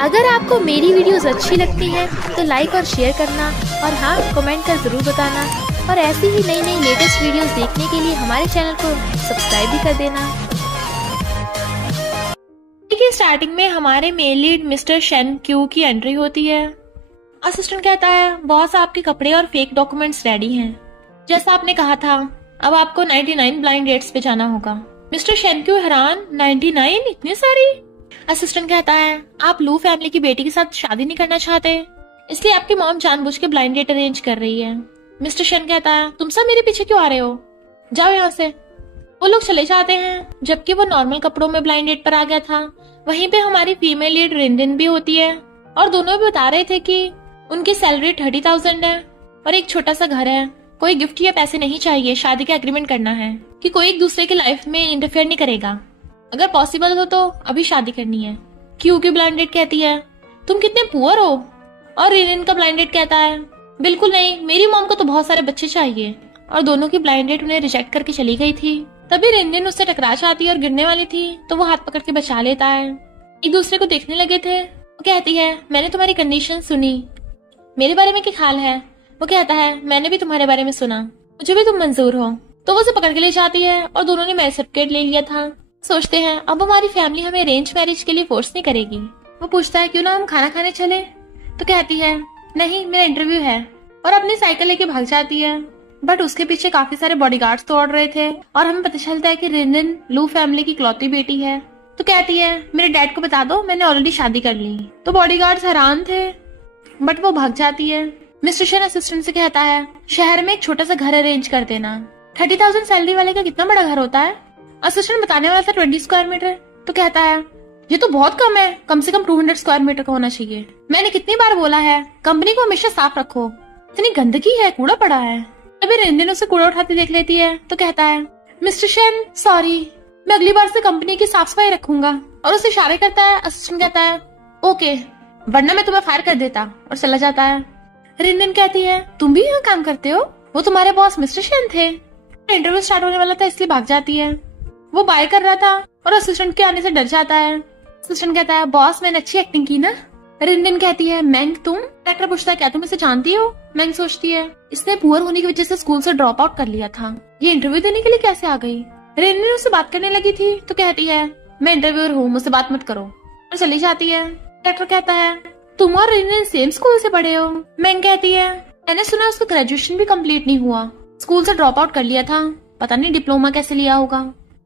अगर आपको मेरी वीडियोस अच्छी लगती हैं तो लाइक और शेयर करना और हाँ कमेंट कर जरूर बताना और ऐसी ही नई नई लेटेस्ट वीडियोस देखने के लिए हमारे चैनल को सब्सक्राइब भी कर देना। देखिए स्टार्टिंग में हमारे male lead mister Shane Q की एंट्री होती है। असिस्टेंट कहता है बॉस आपके कपड़े और फेक डॉक्यूमेंट्स रेडी हैं। जैसा आपने कहा था अब आपको 99 ब्लाइंड डेट्स पे जाना होगा। मिस्टर शेन क्यू हैरान 99 इतनी सारी। असिस्टेंट कहता है आप लू फैमिली की बेटी के साथ शादी नहीं करना चाहते इसलिए आपकी मॉम जानबूझ के ब्लाइंड डेट अरेंज कर रही है। मिस्टर शेन कहता है तुम सब मेरे पीछे क्यों आ रहे हो, जाओ यहाँ से। वो लोग चले जाते हैं जबकि वो नॉर्मल कपड़ों में ब्लाइंड डेट पर आ गया था। वहीं पे हमारी फीमेल लीड रिंडिन भी होती है और दोनों भी बता रहे थे कि उनकी सैलरी 30,000 है और एक छोटा सा घर है। कोई गिफ्ट या पैसे नहीं चाहिए, शादी का एग्रीमेंट करना है कि कोई एक दूसरे की लाइफ में इंटरफेयर नहीं करेगा। अगर पॉसिबल हो तो अभी शादी करनी है। क्यू की ब्लाइंड डेट कहती है तुम कितने पुअर हो और रिनिन का ब्लाइंड डेट कहता है बिल्कुल नहीं, मेरी मॉम को तो बहुत सारे बच्चे चाहिए। और दोनों की ब्लाइंड डेट उन्हें रिजेक्ट करके चली गई थी। तभी रिनिन उससे टकरा जाती है और गिरने वाली थी तो वो हाथ पकड़ के बचा लेता है। एक दूसरे को देखने लगे थे। वो कहती है मैंने तुम्हारी कंडीशन सुनी, मेरे बारे में क्या ख्याल है। वो कहता है मैंने भी तुम्हारे बारे में सुना, मुझे भी तुम मंजूर हो। तो वो उसे पकड़ के ले जाती है और दोनों ने मैरिज सर्टिफिकेट ले लिया था। सोचते हैं अब हमारी फैमिली हमें अरेंज मैरिज के लिए फोर्स नहीं करेगी। वो पूछता है क्यों ना हम खाना खाने चले। तो कहती है नहीं मेरा इंटरव्यू है और अपनी साइकिल लेके भाग जाती है। बट उसके पीछे काफी सारे बॉडीगार्ड्स दौड़ रहे थे और हमें पता चलता है कि रिनिन लू फैमिली की इकलौती बेटी है। तो कहती है मेरे डैड को बता दो मैंने ऑलरेडी शादी कर ली। तो बॉडीगार्ड्स हैरान थे बट वो भाग जाती है। मिस्टर शेन असिस्टेंट से कहता है शहर में एक छोटा सा घर अरेंज कर देना। 30,000 सैलरी वाले का कितना बड़ा घर होता है। असिस्टेंट बताने वाला था 20 स्क्वायर मीटर। तो कहता है ये तो बहुत कम है, कम से कम 200 स्क्वायर मीटर का होना चाहिए। मैंने कितनी बार बोला है कंपनी को हमेशा साफ रखो, इतनी गंदगी है, कूड़ा पड़ा है। अभी रिंडिन उसे कूड़ा उठाती देख लेती है तो कहता है मिस्टर शेन सॉरी, मैं अगली बार से कंपनी की साफ सफाई रखूंगा। और उसे इशारे करता है। असिस्टेंट कहता है ओके वरना मैं तुम्हें फायर कर देता और चला जाता है। रिंडिन कहती है तुम भी यहाँ काम करते हो, वो तुम्हारे बॉस मिस्टर शेन थे। इंटरव्यू स्टार्ट होने वाला था इसलिए भाग जाती है। वो बाय कर रहा था और असिस्टेंट के आने से डर जाता है। असिस्टेंट कहता है बॉस मैंने अच्छी एक्टिंग की ना। रिंडिन कहती है मैंग तुम। डायरेक्टर पूछता है क्या तुम इसे जानती हो। मैंग सोचती है इसने पुअर होने की वजह से स्कूल से ड्रॉप आउट कर लिया था, ये इंटरव्यू देने के लिए कैसे आ गई। रिंडिन उससे बात करने लगी थी तो कहती है मैं इंटरव्यूअर हूँ, मुझसे बात मत करो और चली जाती है। डायरेक्टर कहता है तुम और रिंडिन सेम स्कूल से पढ़े हो। मैंग कहती है मैंने सुना उसका ग्रेजुएशन भी कम्प्लीट नहीं हुआ, स्कूल से ड्रॉप आउट कर लिया था, पता नहीं डिप्लोमा कैसे लिया होगा।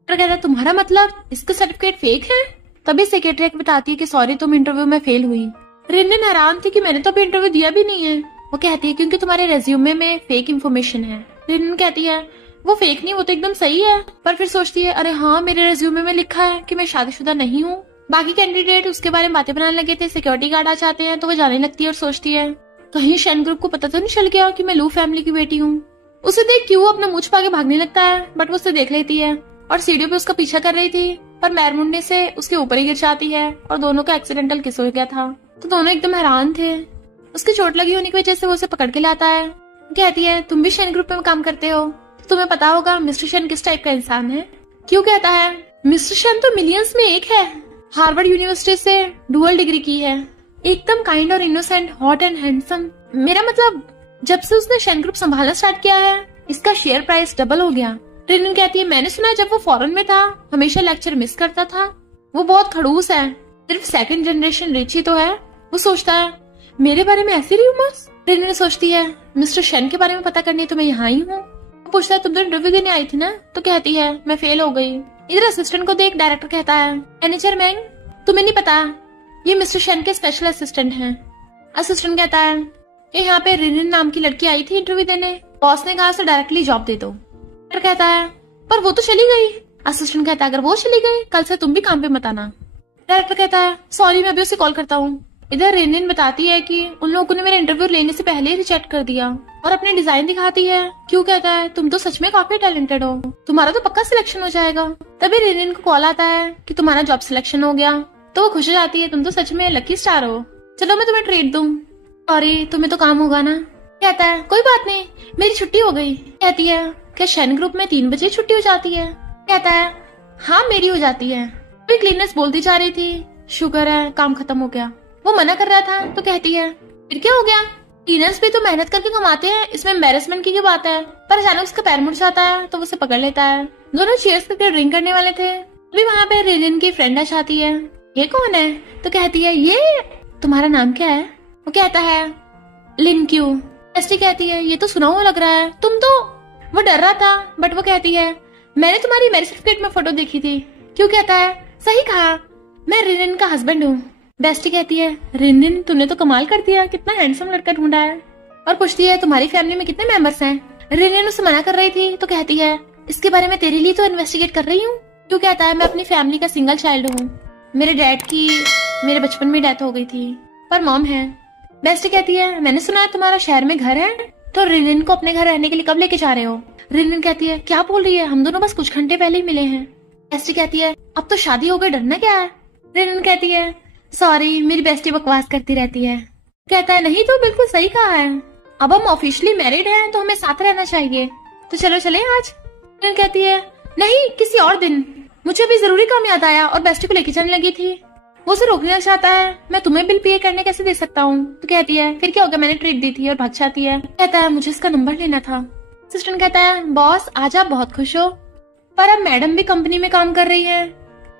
कहता है तुम्हारा मतलब इसका सर्टिफिकेट फेक है। तभी सेक्रेटरी बताती है कि सॉरी तुम इंटरव्यू में फेल हुई। रिंडिन हैरान थी कि मैंने तो अभी इंटरव्यू दिया भी नहीं है। वो कहती है क्योंकि तुम्हारे रेज्यूमे में फेक इन्फॉर्मेशन है। रिंडिन कहती है वो फेक नहीं, वो तो एकदम सही है। पर फिर सोचती है अरे हाँ मेरे रेज्यूमे में लिखा है कि मैं शादीशुदा नहीं हूँ। बाकी कैंडिडेट उसके बारे में बातें बनाने लगे थे। सिक्योरिटी गार्ड आ जाते हैं तो वो जाने लगती है और सोचती है कहीं शेन ग्रुप को पता तो नहीं चल गया कि मैं लू फैमिली की बेटी हूँ। उसे देख क्यों अपना मुंह छुपा के भागने लगता है बट वो उसे देख लेती है और सीढ़ियों पे उसका पीछा कर रही थी पर मैरमुंडे से उसके ऊपर ही गिर जाती है और दोनों का एक्सीडेंटल किस हो गया था। तो दोनों एकदम हैरान थे। उसकी चोट लगी होने की वजह से वो उसे पकड़ के लाता है। कहती है तुम भी शेन ग्रुप में काम करते हो, तुम्हें पता होगा मिस्टर शेन किस टाइप का इंसान है। क्यों कहता है मिस्टर शेन तो मिलियंस में एक है, हार्वर्ड यूनिवर्सिटी से डुअल डिग्री की है, एकदम काइंड और इनोसेंट, हॉट एंड हैंडसम। मेरा मतलब जब से उसने शेन ग्रुप संभालना स्टार्ट किया है इसका शेयर प्राइस डबल हो गया। रिनिन कहती है मैंने सुना जब वो फॉरेन में था हमेशा लेक्चर मिस करता था, वो बहुत खड़ूस है, सिर्फ सेकंड जनरेशन रिच ही तो है। वो सोचता है मेरे बारे में ऐसी रूमर्स। रिनिन सोचती है मिस्टर शेन के बारे में पता करने तो मैं यहाँ ही हूँ। पूछता है तुम तो इंटरव्यू देने आई थी ना। तो कहती है मैं फेल हो गई। इधर असिस्टेंट को देख डायरेक्टर कहता है मैनेजर मैंग तुम्हें नहीं पता ये मिस्टर शेन के स्पेशल असिस्टेंट हैं। असिस्टेंट कहता है कि यहाँ पे रिनिन नाम की लड़की आई थी इंटरव्यू देने, बॉस ने कहा उसे डायरेक्टली जॉब दे दो। डायरेक्टर कहता है पर वो तो चली गई। असिस्टेंट कहता है अगर वो चली गई कल से तुम भी काम पे मत आना। डायरेक्टर कहता है सॉरी मैं अभी उसे कॉल करता हूँ। इधर रिनिन बताती है कि उन लोगों ने मेरा इंटरव्यू लेने से पहले ही रिजेक्ट कर दिया और अपने डिजाइन दिखाती है। क्यों कहता है तुम तो सच में काफी टैलेंटेड हो, तुम्हारा तो पक्का सिलेक्शन हो जाएगा। तभी रिनिन को कॉल आता है कि तुम्हारा जॉब सिलेक्शन हो गया। तो वो खुश हो जाती है तुम तो सच में लकी स्टार हो, चलो मैं तुम्हें ट्रीट दूं। अरे तुम्हें तो काम होगा ना। कहता है कोई बात नहीं मेरी छुट्टी हो गई। कहती है क्या शेन ग्रुप में 3 बजे छुट्टी हो जाती है। कहता है हाँ मेरी हो जाती है। क्लीनर्स बोलती जा रही थी शुक्र है काम खत्म हो गया। वो मना कर रहा था तो कहती है फिर क्या हो गया, टीनर्स भी तो मेहनत करके कमाते हैं, इसमें एम्बेरसमेंट की क्या बात है। पर अचानक उसका पैर मुड़ जाता है तो वो उसे पकड़ लेता है। दोनों चीयर्स करके ड्रिंक करने वाले थे, अभी वहाँ पे रिनिन की फ्रेंड आती है। ये कौन है तो कहती है ये तुम्हारा नाम क्या है। वो कहता है लिन क्यू। बेस्टी कहती है ये तो सुना हुआ लग रहा है, तुम तो। वो डर रहा था बट वो कहती है मैंने तुम्हारी मैरिज सर्टिफिकेट में फोटो देखी थी। क्यों कहता है सही कहा, मैं रिनिन का हस्बैंड हूँ। बेस्टी कहती है रिनिन तूने तो कमाल कर दिया, कितना हैंडसम लड़का ढूंढा है। और पूछती है तुम्हारी फैमिली में कितने मेंबर्स हैं। रिनिन उसे मना कर रही थी तो कहती है इसके बारे में तेरे लिए तो इन्वेस्टिगेट कर रही हूँ। क्यों कहता है मैं अपनी फैमिली का सिंगल चाइल्ड हूँ, मेरे डैड की मेरे बचपन में डेथ हो गई थी पर मॉम है। बेस्टी कहती है मैंने सुना है तुम्हारा शहर में घर है, तो रिनिन को अपने घर रहने के लिए कब लेके जा रहे हो। रिनिन कहती है क्या बोल रही है, हम दोनों बस कुछ घंटे पहले ही मिले हैं। बेस्टी कहती है अब तो शादी हो गई, डरना क्या है। रिनिन कहती है सॉरी मेरी बेस्टी बकवास करती रहती है। कहता है नहीं तो बिल्कुल सही कहा है, अब हम ऑफिशियली मैरिड हैं तो हमें साथ रहना चाहिए, तो चलो चले आज। रिनिन कहती है नहीं किसी और दिन, मुझे भी जरूरी काम याद आया और बेस्टी को लेके जाने लगी थी। वो उसे रोकना चाहता है, मैं तुम्हें बिल पे करने कैसे दे सकता हूँ। तो कहती है फिर क्या हो गया, मैंने ट्रीट दी थी और भाग जाती है। कहता है मुझे इसका नंबर लेना था। असिस्टेंट कहता है बॉस आज आप बहुत खुश हो, पर अब मैडम भी कंपनी में काम कर रही है,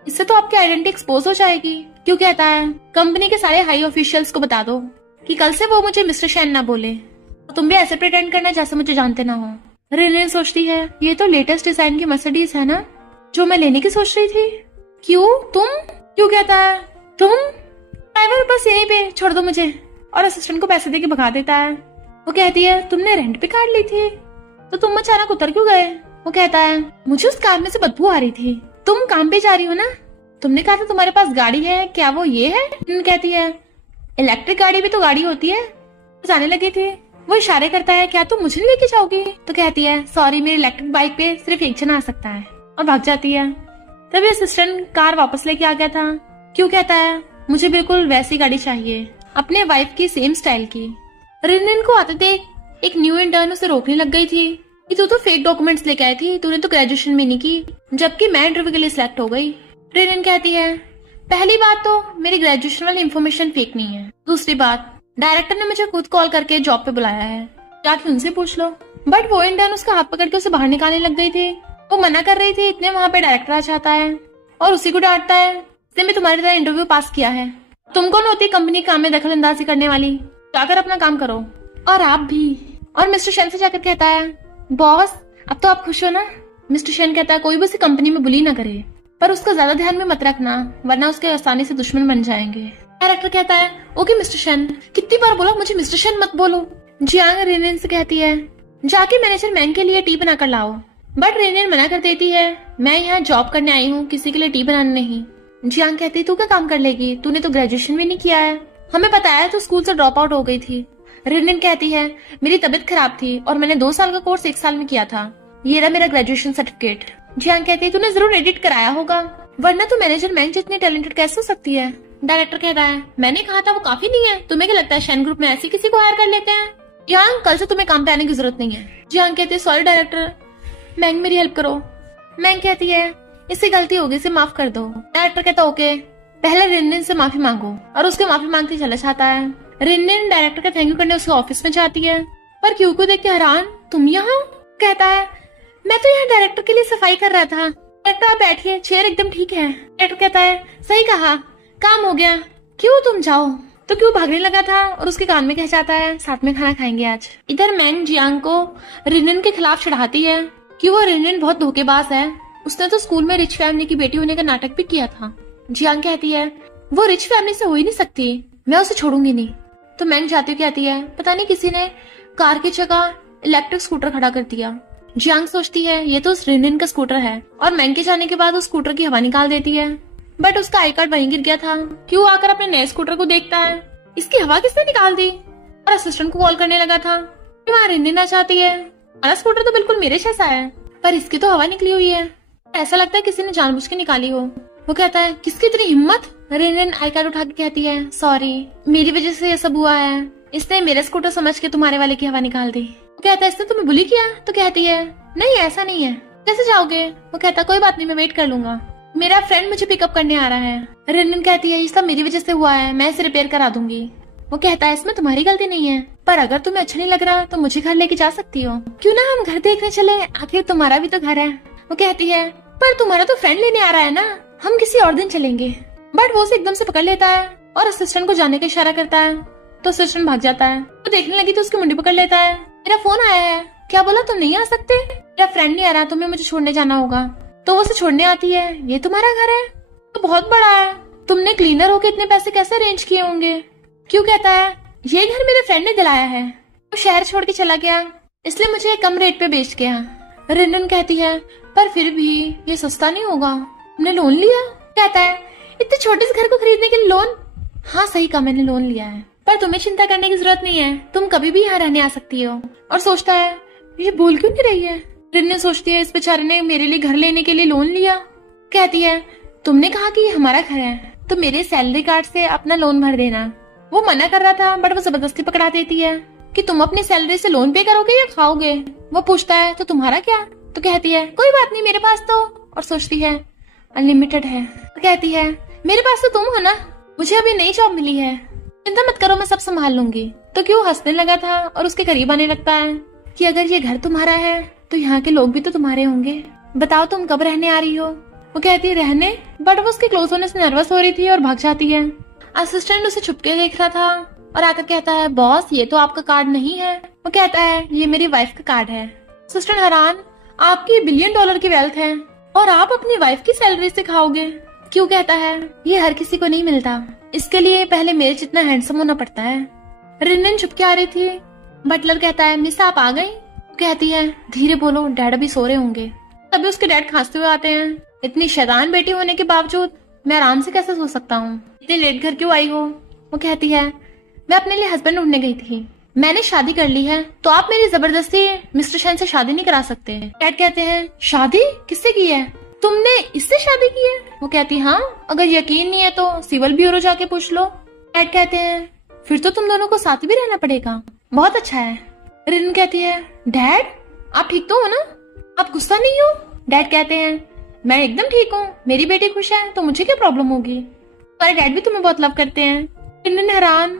इससे तो आपकी आइडेंटिटी एक्सपोज हो जाएगी। क्यों कहता है कंपनी के सारे हाई ऑफिशियल्स को बता दो कि कल से वो मुझे मिस्टर शैन ना बोले, तो तुम भी ऐसे प्रिटेंड करना जैसे मुझे जानते ना हो। रिनिन सोचती है ये तो लेटेस्ट डिजाइन की मर्सिडीज है ना जो मैं लेने की सोच रही थी। क्यों तुम। क्यों कहता है तुम, ड्राइवर बस यहीं पे छोड़ दो मुझे, और असिस्टेंट को पैसे देके भगा देता है। वो कहती है तुमने रेंट पे कार ली थी तो तुम अचानक उतर क्यों गए। वो कहता है मुझे उस कार में से बदबू आ रही थी, तुम काम पे जा रही हो ना, तुमने कहा था तुम्हारे पास गाड़ी है, क्या वो ये है। कहती है इलेक्ट्रिक गाड़ी भी तो गाड़ी होती है, जाने लगी थी। वो इशारे करता है क्या तुम मुझे लेके जाओगी। तो कहती है सॉरी मेरी इलेक्ट्रिक बाइक पे सिर्फ एक जना आ सकता है, और भाग जाती है। तभी असिस्टेंट कार वापस लेके आ गया था। क्यों कहता है मुझे बिल्कुल वैसी गाड़ी चाहिए, अपने वाइफ की सेम स्टाइल की। रिनिन को आते देख एक न्यू इंटर्न उसे रोकने लग गई थी कि तू तो फेक डॉक्यूमेंट्स लेके आई थी, तूने तो ग्रेजुएशन भी नहीं की, जबकि मैं इंटरव्यू के लिए सिलेक्ट हो गई। रिनिन कहती है पहली बात तो मेरी ग्रेजुएशन वाली इन्फॉर्मेशन फेक नहीं है, दूसरी बात डायरेक्टर ने मुझे खुद कॉल करके जॉब पे बुलाया है, जाके उनसे पूछ लो। बट वो इंटर्न उसका हाथ पकड़ के उसे बाहर निकालने लग गई थी। वो मना कर रही थी, इतने वहाँ पे डायरेक्टर आ जाता है और उसी को डांटता है इसने भी तुम्हारी तरह इंटरव्यू पास किया है, तुम कौन होती कंपनी काम में दखल अंदाजी करने वाली, जाकर अपना काम करो। और आप भी। और मिस्टर शेन से जाकर कहता है बॉस अब तो आप खुश हो ना। मिस्टर शेन कहता है कोई भी उसे कंपनी में बुली ना करे, पर उसको ज्यादा ध्यान में मत रखना वरना उसके आसानी से दुश्मन बन जाएंगे। डायरेक्टर कहता है ओके मिस्टर शेन, कितनी बार बोला मुझे मिस्टर शेन मत बोलो। जियांग रिनिन से कहती है जाके मैनेजर मैंग के लिए टी बनाकर लाओ, बट रिनिन मना कर देती है मैं यहाँ जॉब करने आई हूँ, किसी के लिए टी बनाने नहीं। जियांग कहती तू क्या काम कर लेगी, तूने तो ग्रेजुएशन भी नहीं किया है, हमें पता है तू स्कूल से ड्रॉप आउट हो गई थी। रिनिन कहती है मेरी तबीयत खराब थी और मैंने 2 साल का कोर्स 1 साल में किया था, ये रहा मेरा ग्रेजुएशन सर्टिफिकेट। जियांग कहती है तूने जरूर एडिट कराया होगा, वरना तू मैनेजर मैंग जितनी टैलेंटेड कैसे हो सकती है। डायरेक्टर कहता है मैंने कहा था वो काफी नहीं है, तुम्हें क्या लगता है शैन ग्रुप में ऐसे किसी को हायर कर लेते हैं। जियांग कल से तुम्हें काम पे आने की जरूरत नहीं है। जियांग कहती है सॉरी डायरेक्टर, मैंग मेरी हेल्प करो। मैंग कहती है इससे गलती होगी, इसे माफ कर दो। डायरेक्टर कहता ओके, पहले रिनिन से माफी मांगो, और उसके माफी मांगते चला जाता है। रिनिन डायरेक्टर का थैंक यू करने उसके ऑफिस में जाती है, पर क्यू को देख के हैरान तुम यहाँ। कहता है मैं तो यहाँ डायरेक्टर के लिए सफाई कर रहा था। डायरेक्टर आप बैठिए, चेयर एकदम ठीक है। डायरेक्टर कहता है सही कहा, काम हो गया, क्यों तुम जाओ। तो क्यों भागने लगा था और उसके कान में कह जाता है साथ में खाना खाएंगे आज। इधर मैंग जियांग को रिनिन के खिलाफ चढ़ाती है कि वो रिनिन बहुत धोखेबाज है, उसने तो स्कूल में रिच फैमिली की बेटी होने का नाटक भी किया था। जियांग कहती है वो रिच फैमिली से हो ही नहीं सकती, मैं उसे छोड़ूंगी नहीं। तो मैंग जाती कहती है पता नहीं किसी ने कार की जगह इलेक्ट्रिक स्कूटर खड़ा कर दिया। जियांग सोचती है ये तो उस रिनिन का स्कूटर है, और मैंग के जाने के बाद उस स्कूटर की हवा निकाल देती है, बट उसका आई कार्ड वहीं गिर गया था। क्यों आकर अपने नए स्कूटर को देखता है, इसकी हवा किसने निकाल दी, और असिस्टेंट को कॉल करने लगा था। वहाँ रिनिन आ जाती है, हमारा स्कूटर तो बिल्कुल मेरे जैसा है, पर इसकी तो हवा निकली हुई है, ऐसा लगता है किसी ने जानबूझ के निकाली हो। वो कहता है किसकी इतनी हिम्मत। रिनिन आई कार्ड उठा के कहती है सॉरी मेरी वजह से ये सब हुआ है, इसने मेरे स्कूटर समझ के तुम्हारे वाले की हवा निकाल दी। वो कहता है इसने तुम्हें बुली किया। तो कहती है नहीं ऐसा नहीं है, कैसे जाओगे। वो कहता कोई बात नहीं मैं वेट कर लूंगा। मेरा फ्रेंड मुझे पिकअप करने आ रहा है। रिनन कहती है ये सब मेरी वजह से हुआ है, मैं इसे रिपेयर करा दूंगी। वो कहता है इसमें तुम्हारी गलती नहीं है, पर अगर तुम्हें अच्छा नहीं लग रहा तो मुझे घर लेके जा सकती हो। क्यों ना हम घर देखने चले, आखिर तुम्हारा भी तो घर है। वो कहती है पर तुम्हारा तो फ्रेंड लेने आ रहा है ना, हम किसी और दिन चलेंगे। बट वो उसे एकदम से पकड़ लेता है और असिस्टेंट को जाने का इशारा करता है, तो असिस्टेंट भाग जाता है। वो देखने लगी तो उसकी मुंडी पकड़ लेता है। मेरा फोन आया है, क्या बोला तुम नहीं आ सकते? मेरा फ्रेंड नहीं आ रहा, तुम्हें मुझे छोड़ने जाना होगा। तो वो उसे छोड़ने आती है। ये तुम्हारा घर है? तो बहुत बड़ा है, तुमने क्लीनर होके इतने पैसे कैसे अरेंज किए होंगे? क्यों कहता है ये घर मेरे फ्रेंड ने दिलाया है, वो शहर छोड़ के चला गया इसलिए मुझे कम रेट पे बेच गया। रिनन कहती है पर फिर भी ये सस्ता नहीं होगा, तुमने लोन लिया? कहता है इतने छोटे से घर को खरीदने के लिए लोन? हाँ सही कहा, मैंने लोन लिया है, पर तुम्हें चिंता करने की जरूरत नहीं है, तुम कभी भी यहाँ रहने आ सकती हो। और सोचता है ये बोल क्यों नहीं रही है। रिनन सोचती है इस बेचारे ने मेरे लिए घर लेने के लिए लोन लिया। कहती है तुमने कहा कि ये हमारा घर है तो मेरे सैलरी कार्ड से अपना लोन भर देना। वो मना कर रहा था बट वो जबरदस्ती पकड़ा देती है कि तुम अपनी सैलरी से लोन पे करोगे या खाओगे। वो पूछता है तो तुम्हारा क्या? तो कहती है कोई बात नहीं मेरे पास तो, और सोचती है अनलिमिटेड है। तो कहती है मेरे पास तो तुम हो ना, मुझे अभी नई जॉब मिली है, चिंता मत करो मैं सब संभाल लूंगी। तो क्यों हंसने लगा था और उसके करीब आने लगता है कि अगर ये घर तुम्हारा है तो यहाँ के लोग भी तो तुम्हारे होंगे, बताओ तुम कब रहने आ रही हो? वो कहती है रहने, बट वो उसके क्लोज होने से नर्वस हो रही थी और भाग जाती है। असिस्टेंट उसे छुपके देख रहा था और आकर कहता है बॉस ये तो आपका कार्ड नहीं है। वो कहता है ये मेरी वाइफ का कार्ड है। असिस्टेंट हैरान, आपकी $1 बिलियन की वेल्थ है और आप अपनी वाइफ की सैलरी से खाओगे? क्यों? कहता है ये हर किसी को नहीं मिलता, इसके लिए पहले मेरे जितना हैंडसम होना पड़ता है। रिनन छुपके आ रही थी। बटलर कहता है मिस आप आ गई? कहती है धीरे बोलो, डैड अभी सो रहे होंगे। तभी उसके डैड खांसते हुए आते हैं। इतनी शैतान बेटी होने के बावजूद मैं आराम से कैसे सो सकता हूँ, इतने लेट घर क्यों आई हो? वो कहती है मैं अपने लिए हस्बैंड ढूंढने गई थी, मैंने शादी कर ली है तो आप मेरी जबरदस्ती मिस्टर शैन से शादी नहीं करा सकते। डैड कहते हैं शादी किससे की है? तुमने इससे शादी की है? वो कहती है हाँ, अगर यकीन नहीं है तो सिविल ब्यूरो जाके पूछ लो। डैड कहते हैं फिर तो तुम दोनों को साथ भी रहना पड़ेगा। बहुत अच्छा है। रिन कहती है डैड आप ठीक तो हो ना, आप गुस्सा नहीं हो? डैड कहते हैं मैं एकदम ठीक हूँ, मेरी बेटी खुश है तो मुझे क्या प्रॉब्लम होगी, हमारे डैड भी तुम्हें बहुत लव करते हैं। रिन हैरान,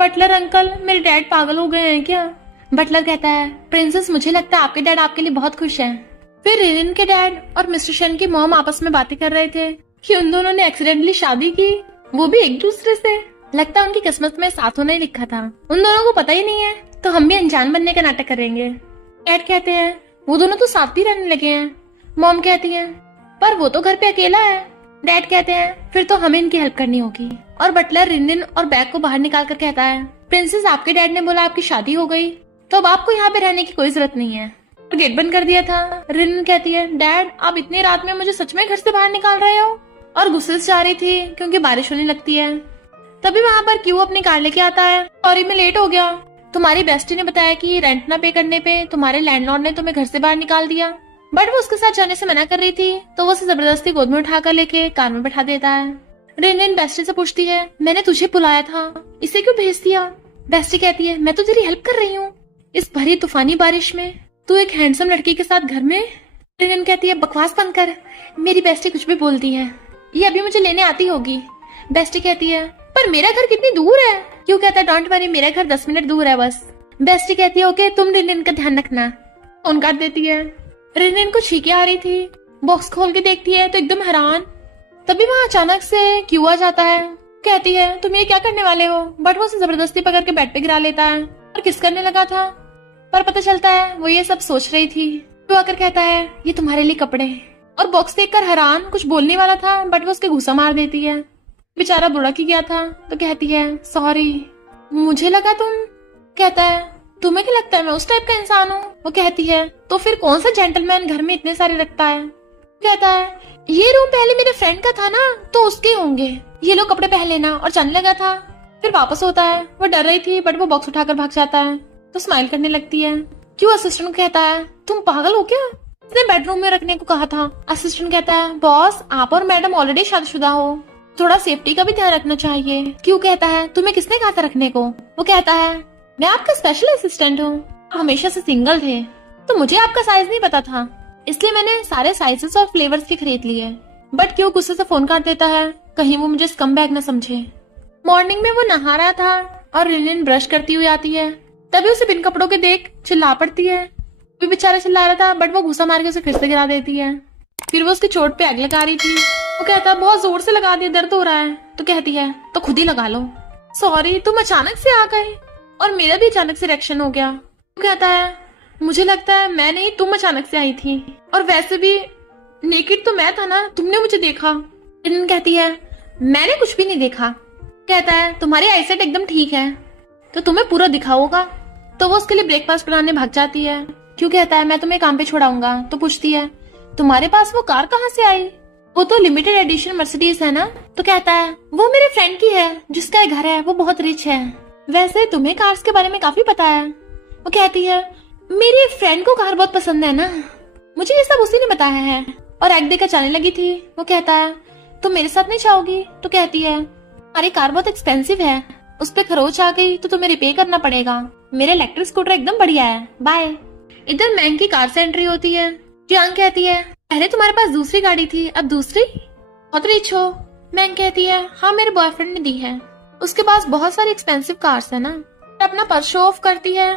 बटलर अंकल मेरे डैड पागल हो गए हैं क्या? बटलर कहता है प्रिंसेस मुझे लगता है आपके डैड आपके लिए बहुत खुश हैं। फिर रिन के डैड और मिस्टर शन की मॉम आपस में बातें कर रहे थे कि उन दोनों ने एक्सीडेंटली शादी की, वो भी एक दूसरे से। लगता है उनकी किस्मत में साथ होना ही लिखा था, उन दोनों को पता ही नहीं है, तो हम भी अनजान बनने का नाटक करेंगे। डैड कहते हैं वो दोनों तो साथ भी रहने लगे हैं। मॉम कहती है पर वो तो घर पे अकेला है। डैड कहते हैं फिर तो हमें इनकी हेल्प करनी होगी। और बटलर रिनन और बैग को बाहर निकाल कर कहता है प्रिंसेस आपके डैड ने बोला आपकी शादी हो गई तो अब आपको यहाँ पे रहने की कोई जरूरत नहीं है, और गेट बंद कर दिया था। रिनन कहती है डैड आप इतनी रात में मुझे सच में घर से बाहर निकाल रहे हो? और गुस्से से जा रही थी क्योंकि बारिश होने लगती है। तभी वहाँ पर क्यू अपनी कार लेके आता है। सॉरी मैं लेट हो गया, तुम्हारी बेस्टी ने बताया कि रेंट ना पे करने पे तुम्हारे लैंडलॉर्ड ने तुम्हें घर से बाहर निकाल दिया, बट वो उसके साथ जाने से मना कर रही थी तो वो उसे जबरदस्ती गोद में उठाकर लेके कार में बैठा देता है। रिन बेस्टी से पूछती है मैंने तुझे बुलाया था, इसे क्यों भेज दिया? बेस्टी कहती है मैं तो तेरी हेल्प कर रही हूँ, इस भरी तूफानी बारिश में तू एक हैंडसम लड़की के साथ घर में। रिन कहती है बकवास बंद कर, मेरी बेस्टी कुछ भी बोलती है, ये अभी मुझे लेने आती होगी। बेस्टी कहती है पर मेरा घर कितनी दूर है? क्यों कहता है डोंट वरी मेरा घर 10 मिनट दूर है बस। बेस्टी कहती है ओके तुम रिन का ध्यान रखना, फोन काट देती है। रिन को छींके आ रही थी, बॉक्स खोल के देखती है तो एकदम हैरान। तभी वहाँ अचानक से क्यू आ जाता है। कहती है तुम ये क्या करने वाले हो, बट वो उसे जबरदस्ती पकड़ के बेड पे गिरा लेता है और किस करने लगा था, पर पता चलता है वो ये सब सोच रही थी। तो आकर कहता है ये तुम्हारे लिए कपड़े, और बॉक्स देखकर हैरान कुछ बोलने वाला था बट वो उसके घुसा मार देती है। बेचारा बुरा की गया था तो कहती है सॉरी, मुझे लगा तुम। कहता है तुम्हें क्या लगता है मैं उस टाइप का इंसान हूँ? वो कहती है तो फिर कौन सा जेंटलमैन घर में इतने सारे रखता है? कहता है ये रूम पहले मेरे फ्रेंड का था ना तो उसके होंगे, ये लो कपड़े पहन लेना, और चलने लगा था। फिर वापस होता है। वो डर रही थी बट वो बॉक्स उठाकर भाग जाता है तो स्माइल करने लगती है। क्यों असिस्टेंट कहता है तुम पागल हो क्या, इसने बेडरूम में रखने को कहा था। असिस्टेंट कहता है बॉस आप और मैडम ऑलरेडी शादीशुदा हो, थोड़ा सेफ्टी का भी ध्यान रखना चाहिए। क्यों कहता है तुम्हें किसने कहा था रखने को? वो कहता है मैं आपका स्पेशल असिस्टेंट हूँ, हमेशा से सिंगल थे तो मुझे आपका साइज नहीं पता था, इसलिए मैंने सारे साइजेस और फ्लेवर्स के खरीद लिए। बट क्यों गुस्से से फोन काट देता है, कहीं वो मुझे स्कमबैग न समझे। मॉर्निंग में वो नहा रहा था और रिनिन ब्रश करती हुई आती है, तभी उसे बिन कपड़ों के देख चिल्ला पड़ती है। भी बेचारा चिल्ला रहा था बट वो घुसा मार के उसे फिर से गिरा देती है। फिर वो उसकी चोट पे आग लगा रही थी। वो कहता है बहुत जोर से लगा दिया, दर्द हो रहा है। तो कहती है तो खुद ही लगा लो। सॉरी, तुम अचानक से आ गए और मेरा भी अचानक से रिएक्शन हो गया। वो कहता है मुझे लगता है मैं नहीं, तुम अचानक से आई थी, और वैसे भी नेकेड तो मैं था ना, तुमने मुझे देखा। रिनिन कहती है मैंने कुछ भी नहीं देखा। कहता है तुम्हारी आईसाइट एकदम ठीक है तो तुम्हें पूरा दिखा होगा। तो वो उसके लिए ब्रेकफास्ट बनाने भाग जाती है। क्यों कहता है मैं तुम्हें काम पे छोड़ाऊंगा। तो पूछती है तुम्हारे पास वो कार कहाँ से आई? वो तो लिमिटेड एडिशन मर्सिडीज है ना। तो कहता है वो मेरे फ्रेंड की है जिसका घर है, वो बहुत रिच है। वैसे तुम्हें कार्स के बारे में काफी पता है। वो कहती है मेरी फ्रेंड को कार बहुत पसंद है ना, मुझे ये सब उसी ने बताया है, और एक्ट देकर जाने लगी थी। वो कहता है तुम मेरे साथ नहीं जाओगी? तो कहती है अरे कार बहुत एक्सपेंसिव है, उस पे खरोच आ गई तो तुम्हें रिपेयर करना पड़ेगा। मेरा इलेक्ट्रिक स्कूटर एकदम बढ़िया है, बाय। इधर मैंग की कार से एंट्री होती है। जियांग कहती है पहले तुम्हारे पास दूसरी गाड़ी थी, अब दूसरी? बहुत रिच हो। मैंग कहती है हाँ, मेरे बॉयफ्रेंड ने दी है, उसके पास बहुत सारी एक्सपेंसिव कार्स है ना। अपना पर्स शो ऑफ करती है।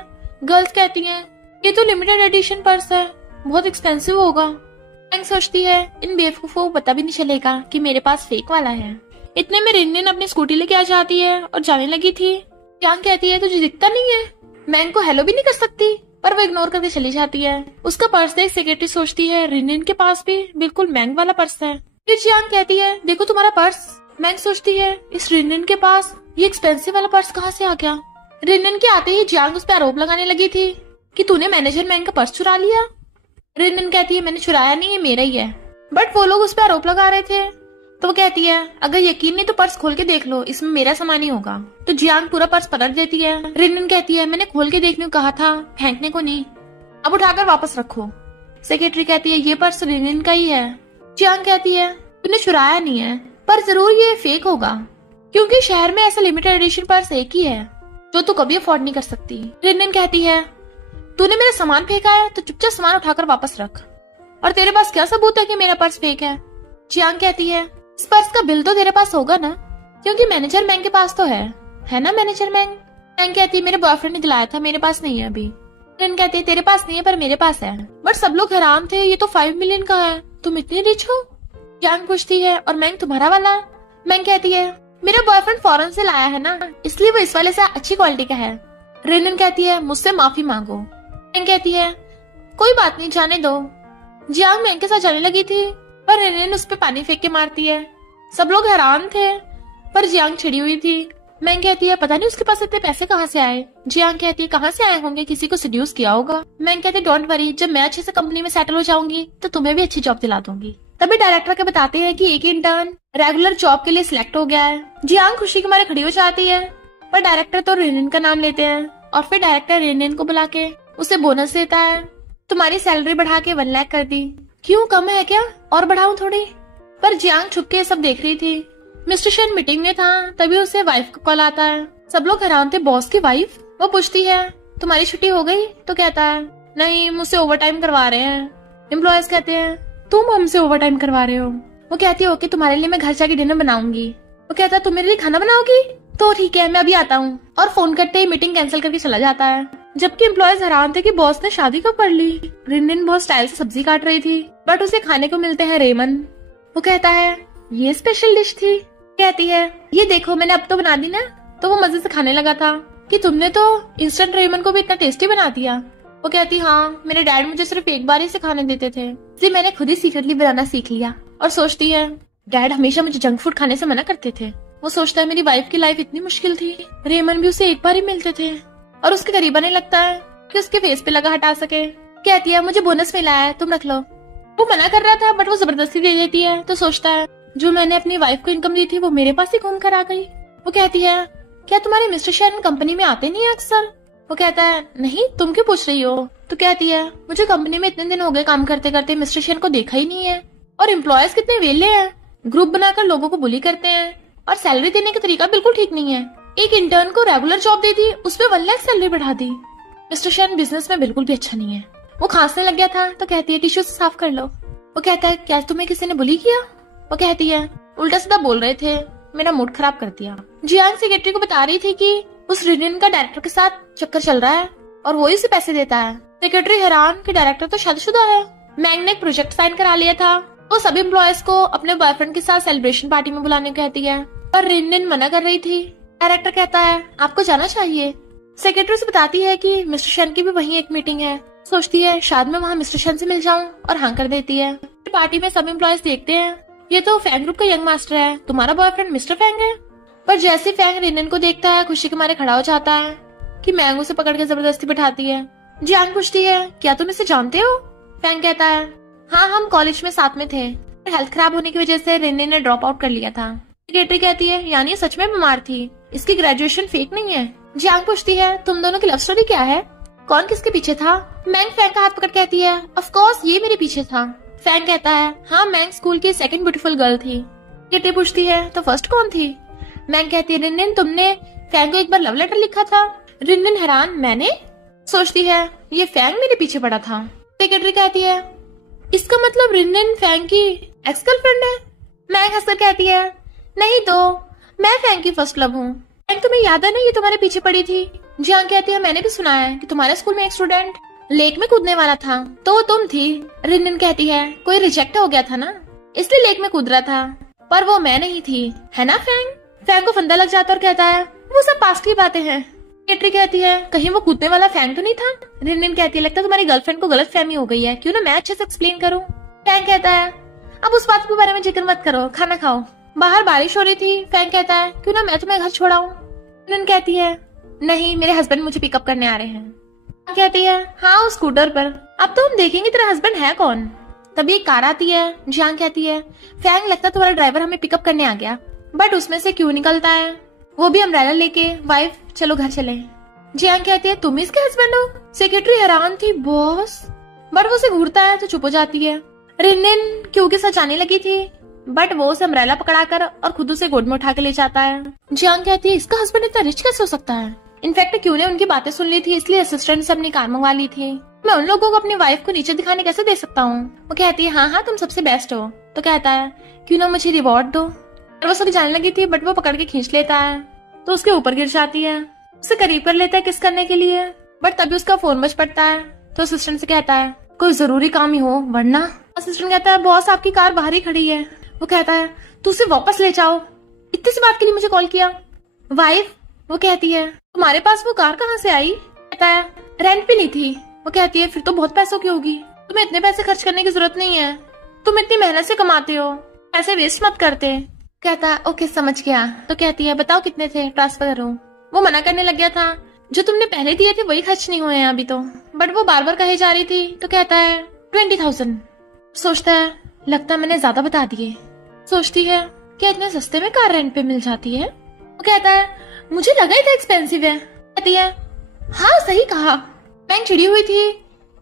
गर्ल्स कहती हैं ये तो लिमिटेड एडिशन पर्स है, बहुत एक्सपेंसिव होगा। मैंग सोचती है इन बेवकूफों को पता भी नहीं चलेगा कि मेरे पास फेक वाला है। इतने में रिनिन अपनी स्कूटी लेके आ जाती है और जाने लगी थी। जियांग कहती है तुझे दिखता नहीं है? मैंग को हेलो भी नहीं कर सकती, पर वो इग्नोर करके चली जाती है। उसका पर्स देख सेक्रेटरी सोचती है रिनिन के पास भी बिल्कुल मैंग वाला पर्स है। फिर जियांग कहती है देखो तुम्हारा पर्स। मैंग सोचती है इस रिनिन के पास ये एक्सपेंसिव वाला पर्स कहाँ से आ गया। रिनिन के आते ही जियांग उस पर आरोप लगाने लगी थी कि तूने मैनेजर मैंग का पर्स चुरा लिया। रिनिन कहती है मैंने चुराया नहीं, ये मेरा ही है। बट वो लोग उस पर आरोप लगा रहे थे। तो वो कहती है अगर यकीन नहीं तो पर्स खोल के देख लो, इसमें मेरा सामान ही होगा। तो जियांग पूरा पर्स पलट देती है। रिनिन कहती है मैंने खोल के देखने को कहा था, फेंकने को नहीं, अब उठाकर वापस रखो। सेक्रेटरी कहती है ये पर्स रिनिन का ही है। जियांग कहती है तूने चुराया नहीं है, पर जरूर ये फेक होगा, क्योंकि शहर में ऐसा लिमिटेड एडिशन पर्स एक ही है जो तू कभी अफोर्ड नहीं कर सकती। रिनिन कहती है तूने मेरा सामान फेंका है तो चुपचाप सामान उठाकर वापस रख, और तेरे पास क्या सबूत है कि मेरा पर्स फेक है। जियांग कहती है इस पर्स का बिल तो तेरे पास होगा ना, क्योंकि मैनेजर मैंग के पास तो है ना मैनेजर मैंग। मैंग कहती है मेरे बॉयफ्रेंड ने दिलाया था, मेरे पास नहीं है अभी। रिनिन कहती है तेरे पास नहीं है पर मेरे पास है। बट सब लोग हैरान थे, ये तो 5 मिलियन का है, तुम इतनी रिच हो। जियांग पूछती है और मैंग तुम्हारा वाला? मैंग कहती है मेरा बॉयफ्रेंड फॉरेन से लाया है ना, इसलिए वो इस वाले से अच्छी क्वालिटी का है। रिनिन कहती है मुझसे माफी मांगो। मैंग कहती है कोई बात नहीं, जाने दो। जियांग मैंग के साथ जाने लगी थी पर रिनिन उस पे पानी फेंक के मारती है। सब लोग हैरान थे पर जियांग छिड़ी हुई थी। मैंग कहती है पता नहीं उसके पास इतने पैसे कहाँ से आए। जियांग कहती है कहाँ से आए होंगे, किसी को सेड्यूस किया होगा। मैंग कहती है डोंट वरी, जब मैं अच्छे से कंपनी में सेटल हो जाऊंगी तो तुम्हें भी अच्छी जॉब दिला दूंगी। तभी डायरेक्टर के बताते हैं कि एक इंटर्न रेगुलर जॉब के लिए सिलेक्ट हो गया है। जियांग खुशी के मारे खड़ी हो जाती है, पर डायरेक्टर तो रिनिन का नाम लेते हैं, और फिर डायरेक्टर रिनिन को बुला के उसे बोनस देता है। तुम्हारी सैलरी बढ़ा के 1 लाख कर दी। क्यों, कम है क्या, और बढ़ाऊं थोड़ी? पर जियांग छुप के सब देख रही थी। मिस्टर शेन मीटिंग में था, तभी उसे वाइफ का कॉल आता है। सब लोग हैरान थे, बॉस की वाइफ। वो पूछती है तुम्हारी छुट्टी हो गई? तो कहता है नहीं, मुझसे ओवरटाइम करवा रहे हैं। एम्प्लॉयज कहते हैं तुम हमसे ओवरटाइम करवा रहे हो? वो कहती है ओके, तुम्हारे लिए मैं घर जाके डिनर बनाऊंगी। वो कहता है तुम मेरे लिए खाना बनाओगी? तो ठीक है, मैं अभी आता हूँ। और फोन करते ही मीटिंग कैंसिल करके चला जाता है। जबकि एम्प्लॉयज हैरान थे कि बॉस ने शादी कब कर ली। रिनिन बहुत स्टाइल से सब्जी काट रही थी, बट उसे खाने को मिलते हैं रेमन। वो कहता है ये स्पेशल डिश थी। कहती है ये देखो मैंने अब तो बना दी ना। तो वो मजे से खाने लगा था कि तुमने तो इंस्टेंट रेमन को भी इतना टेस्टी बना दिया। वो कहती हाँ, मेरे डैड मुझे सिर्फ एक बार ही सिखाने देते थे, इसलिए मैंने खुद ही सीक्रेटली बनाना सीख लिया। और सोचती है डैड हमेशा मुझे जंक फूड खाने से मना करते थे। वो सोचता है मेरी वाइफ की लाइफ इतनी मुश्किल थी, रेमन भी उसे एक बार ही मिलते थे, और उसके करीब आने लगता है कि उसके फेस पे लगा हटा सके। कहती है मुझे बोनस मिला है, तुम रख लो। वो मना कर रहा था बट वो जबरदस्ती दे देती है। तो सोचता है जो मैंने अपनी वाइफ को इनकम दी थी वो मेरे पास ही घूम कर आ गई। वो कहती है क्या तुम्हारे मिस्टर शेन कंपनी में आते नहीं है अक्सर? वो कहता है नहीं, तुम क्यों पूछ रही हो? तो कहती है मुझे कंपनी में इतने दिन हो गए काम करते करते, मिस्टर शेन को देखा ही नहीं है। और एम्प्लॉयज कितने वेले हैं, ग्रुप बनाकर लोगों को बुली करते हैं, और सैलरी देने का तरीका बिल्कुल ठीक नहीं है। एक इंटर्न को रेगुलर जॉब दे दी, उसपे 1 लाख सैलरी बढ़ा दी। मिस्टर शेन बिजनेस में बिल्कुल भी अच्छा नहीं है। वो खांसने लग गया था। तो कहती है टिश्यू से साफ कर लो। वो कहता है क्या तुम्हें किसी ने बुली किया? वो कहती है उल्टा सीधा बोल रहे थे, मेरा मूड खराब कर दिया। जियांग सेक्रेटरी को बता रही थी कि उस रिनिन का डायरेक्टर के साथ चक्कर चल रहा है और वो ही उसे पैसे देता है। सेक्रेटरी हैरान कि डायरेक्टर तो शादीशुदा है। मैंग ने एक प्रोजेक्ट साइन करा लिया था। वो सभी एम्प्लॉयज को अपने बॉयफ्रेंड के साथ सेलिब्रेशन पार्टी में बुलाने को कहती है, पर रिनिन मना कर रही थी। डायरेक्टर कहता है आपको जाना चाहिए। सेक्रेटरी से बताती है कि मिस्टर शन की भी वहीं एक मीटिंग है। सोचती है शायद मैं वहाँ मिस्टर शन से मिल जाऊं और हाँ कर देती है। पार्टी में सब एम्प्लॉयज देखते हैं, ये तो फैंग ग्रुप का यंग मास्टर है, तुम्हारा बॉयफ्रेंड मिस्टर फैंग है। पर जैसे फैंग रिनिन को देखता है खुशी के मारे खड़ा हो जाता है कि मैंग उसे पकड़ के जबरदस्ती बिठाती है। जियांग पूछती है क्या तुम इसे जानते हो? फैंग कहता है हाँ हम कॉलेज में साथ में थे, हेल्थ खराब होने की वजह से रिनिन ने ड्रॉप आउट कर लिया था। सेक्रेटरी कहती है यानी सच में बीमार थी, इसकी ग्रेजुएशन फेक नहीं है। जियांग पूछती है तुम दोनों की लव स्टोरी क्या है, कौन किसके पीछे था? मैंग फैंग का हाथ पकड़ कहती है ऑफ कोर्स ये मेरे पीछे था। फैंग कहता है हाँ मैंग स्कूल की सेकंड ब्यूटीफुल गर्ल थी। सेक्रेटरी पूछती है तो फर्स्ट कौन थी? मैंग कहती है रिनिन, तुमने फैंग को एक बार लव लेटर लिखा था। रिनिन हैरान, मैंने? सोचती है ये फैंग मेरे पीछे पड़ा था। सेक्रेटरी कहती है इसका मतलब रिनिन फैंग की एक्स गर्लफ्रेंड है। मैंग हंसकर कहती है नहीं तो मैं फैंग की फर्स्ट लव हूँ। फैंग तुम्हें याद है ना ये तुम्हारे पीछे पड़ी थी। जियांग कहती है मैंने भी सुना है कि तुम्हारे स्कूल में एक स्टूडेंट लेक में कूदने वाला था, तो वो तुम थी। रिनिन कहती है कोई रिजेक्ट हो गया था ना, इसलिए लेक में कूद रहा था, पर वो मैं नहीं थी, है ना फैंग? फैंग को फंदा लग जाता और कहता है वो सब पास्ट की बातें हैं। सेक्रेटरी कहती है कहीं वो कूदने वाला फैंग तो नहीं था? रिनिन कहती है लगता है तुम्हारी गर्लफ्रेंड को गलत फहमी हो गई है, क्यों ना मैं अच्छे से एक्सप्लेन करूं। फैंग कहता है अब उस बात के बारे में जिक्र मत करो, खाना खाओ। बाहर बारिश हो रही थी। फैंग कहता है क्यों ना मैं तुम्हें घर छोड़ाऊं। रिनिन कहती है नहीं मेरे हस्बैंड मुझे पिकअप करने आ रहे हैं। कहती है हाँ उस स्कूटर पर, अब तो हम देखेंगे तेरा हस्बैंड है कौन। तभी एक कार आती है। जियांग कहती है फैंग लगता है तुम्हारा ड्राइवर हमें पिकअप करने आ गया, बट उसमें से क्यों निकलता है, वो भी अम्ब्रेला लेके, वाइफ चलो घर चले। जियांग कहती है तुम इसके हस्बैंड हो? सेक्रेटरी हैरान थी, बॉस, बट वो उसे घूरता है तो चुप हो जाती है। रिनिन क्यों के साथ जाने लगी थी, बट वो उसे अम्ब्रेला पकड़ाकर और खुद उसे गोद में उठा के ले जाता है। जियांग कहती है इसका हस्बैंड इतना रिच कैसे हो सकता है? इनफैक्ट क्यों ने उनकी बातें सुन ली थी, इसलिए असिस्टेंट से अपनी कार मंगवा ली थी। मैं उन लोगों को अपनी वाइफ को नीचे दिखाने कैसे दे सकता हूँ? वो कहती है हाँ हाँ तुम सबसे बेस्ट हो। तो कहता है क्यों ना मुझे रिवॉर्ड दो। वो सभी जाने लगी थी, बट वो पकड़ के खींच लेता है तो उसके ऊपर गिर जाती है। उसे करीब कर लेता है किस करने के लिए, बट तभी उसका फोन बज पड़ता है। तो असिस्टेंट से कहता है कोई जरूरी काम ही हो वरना। असिस्टेंट कहता है बॉस आपकी कार बाहर ही खड़ी है। वो कहता है तू उसे वापस ले जाओ, इतनी सी बात के लिए मुझे कॉल किया। वाइफ, वो कहती है तुम्हारे पास वो कार कहाँ से आई? कहता है रेंट पे ली थी। वो कहती है फिर तो बहुत पैसों की होगी, तुम्हें इतने पैसे खर्च करने की जरूरत नहीं है, तुम इतनी मेहनत से कमाते हो, पैसे वेस्ट मत करते। कहता है ओके समझ गया। तो कहती है बताओ कितने थे, ट्रांसफर करो। वो मना करने लग गया था, जो तुमने पहले दिए थे वही खर्च नहीं हुए हैं अभी तो, बट वो बार बार कहे जा रही थी। तो कहता है 20,000। सोचता है लगता मैंने ज्यादा बता दिए। सोचती है क्या इतने सस्ते में कार रेंट पे मिल जाती है? वो कहता है मुझे लगा ही था एक्सपेंसिव है। कहती है हाँ सही कहा। मैं चिड़ी हुई थी,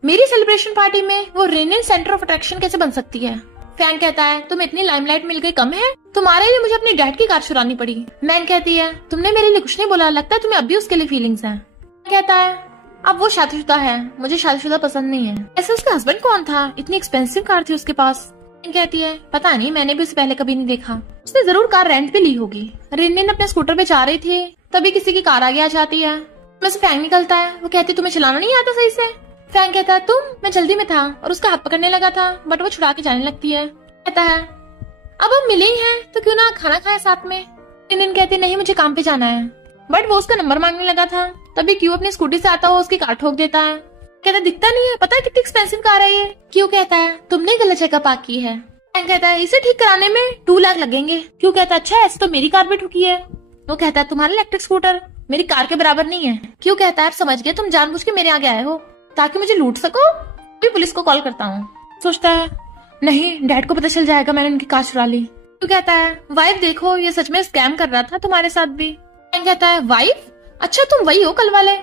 मेरी सेलिब्रेशन पार्टी में वो रिनिन सेंटर ऑफ अट्रैक्शन कैसे बन सकती है? फैंग कहता है तुम्हें इतनी लाइमलाइट मिल गई कम है, तुम्हारे लिए मुझे अपनी डैड की कार चुरानी पड़ी। मैंग कहती है तुमने मेरे लिए कुछ नहीं बोला, लगता है तुम्हें अब भी उसके लिए फीलिंग्स हैं। कहता है अब वो शादीशुदा है, मुझे शादीशुदा पसंद नहीं है। ऐसे उसका हस्बैंड कौन था, इतनी एक्सपेंसिव कार थी उसके पास। कहती है पता नहीं, मैंने भी उसे पहले कभी नहीं देखा, उसने जरूर कार रेंट पे ली होगी। रिनिन अपने स्कूटर पे जा रही थी, तभी किसी की कार आगे आ जाती है। उसमें से फैंग निकलता है। वो कहती है तुम्हें चलाना नहीं आता सही से? फैंग कहता है तुम, मैं जल्दी में था और उसका हाथ पकड़ने लगा था, बट वो छुड़ा के जाने लगती है। कहता है अब हम मिले ही हैं तो क्यों ना खाना खाए साथ में। रिनिन कहती नहीं मुझे काम पे जाना है, बट वो उसका नंबर मांगने लगा था। तभी क्यू अपनी स्कूटी से आता हुआ उसकी कार ठोक देता है। कहता दिखता नहीं है, पता है कितनी एक्सपेंसिव कार है ये। क्यू कहता है तुमने गलत जगह पार्क की है। फैंग कहता है इसे ठीक कराने में 2 लाख लगेंगे। क्यू कहता है अच्छा ऐसे तो मेरी कार भी ठुकी है। वो कहता है तुम्हारा इलेक्ट्रिक स्कूटर मेरी कार के बराबर नहीं है। क्यू कहता है समझ गया, तुम जानबूझ के मेरे आगे आए हो ताकि मुझे लूट सको, फिर पुलिस को कॉल करता हूँ। सोचता है नहीं डैड को पता चल जाएगा मैंने उनकी कार चुरा ली। क्यू कहता है वाइफ देखो ये सच में स्कैम कर रहा था तुम्हारे साथ भी। फैंग कहता है वाइफ, अच्छा तुम वही हो कल वाले।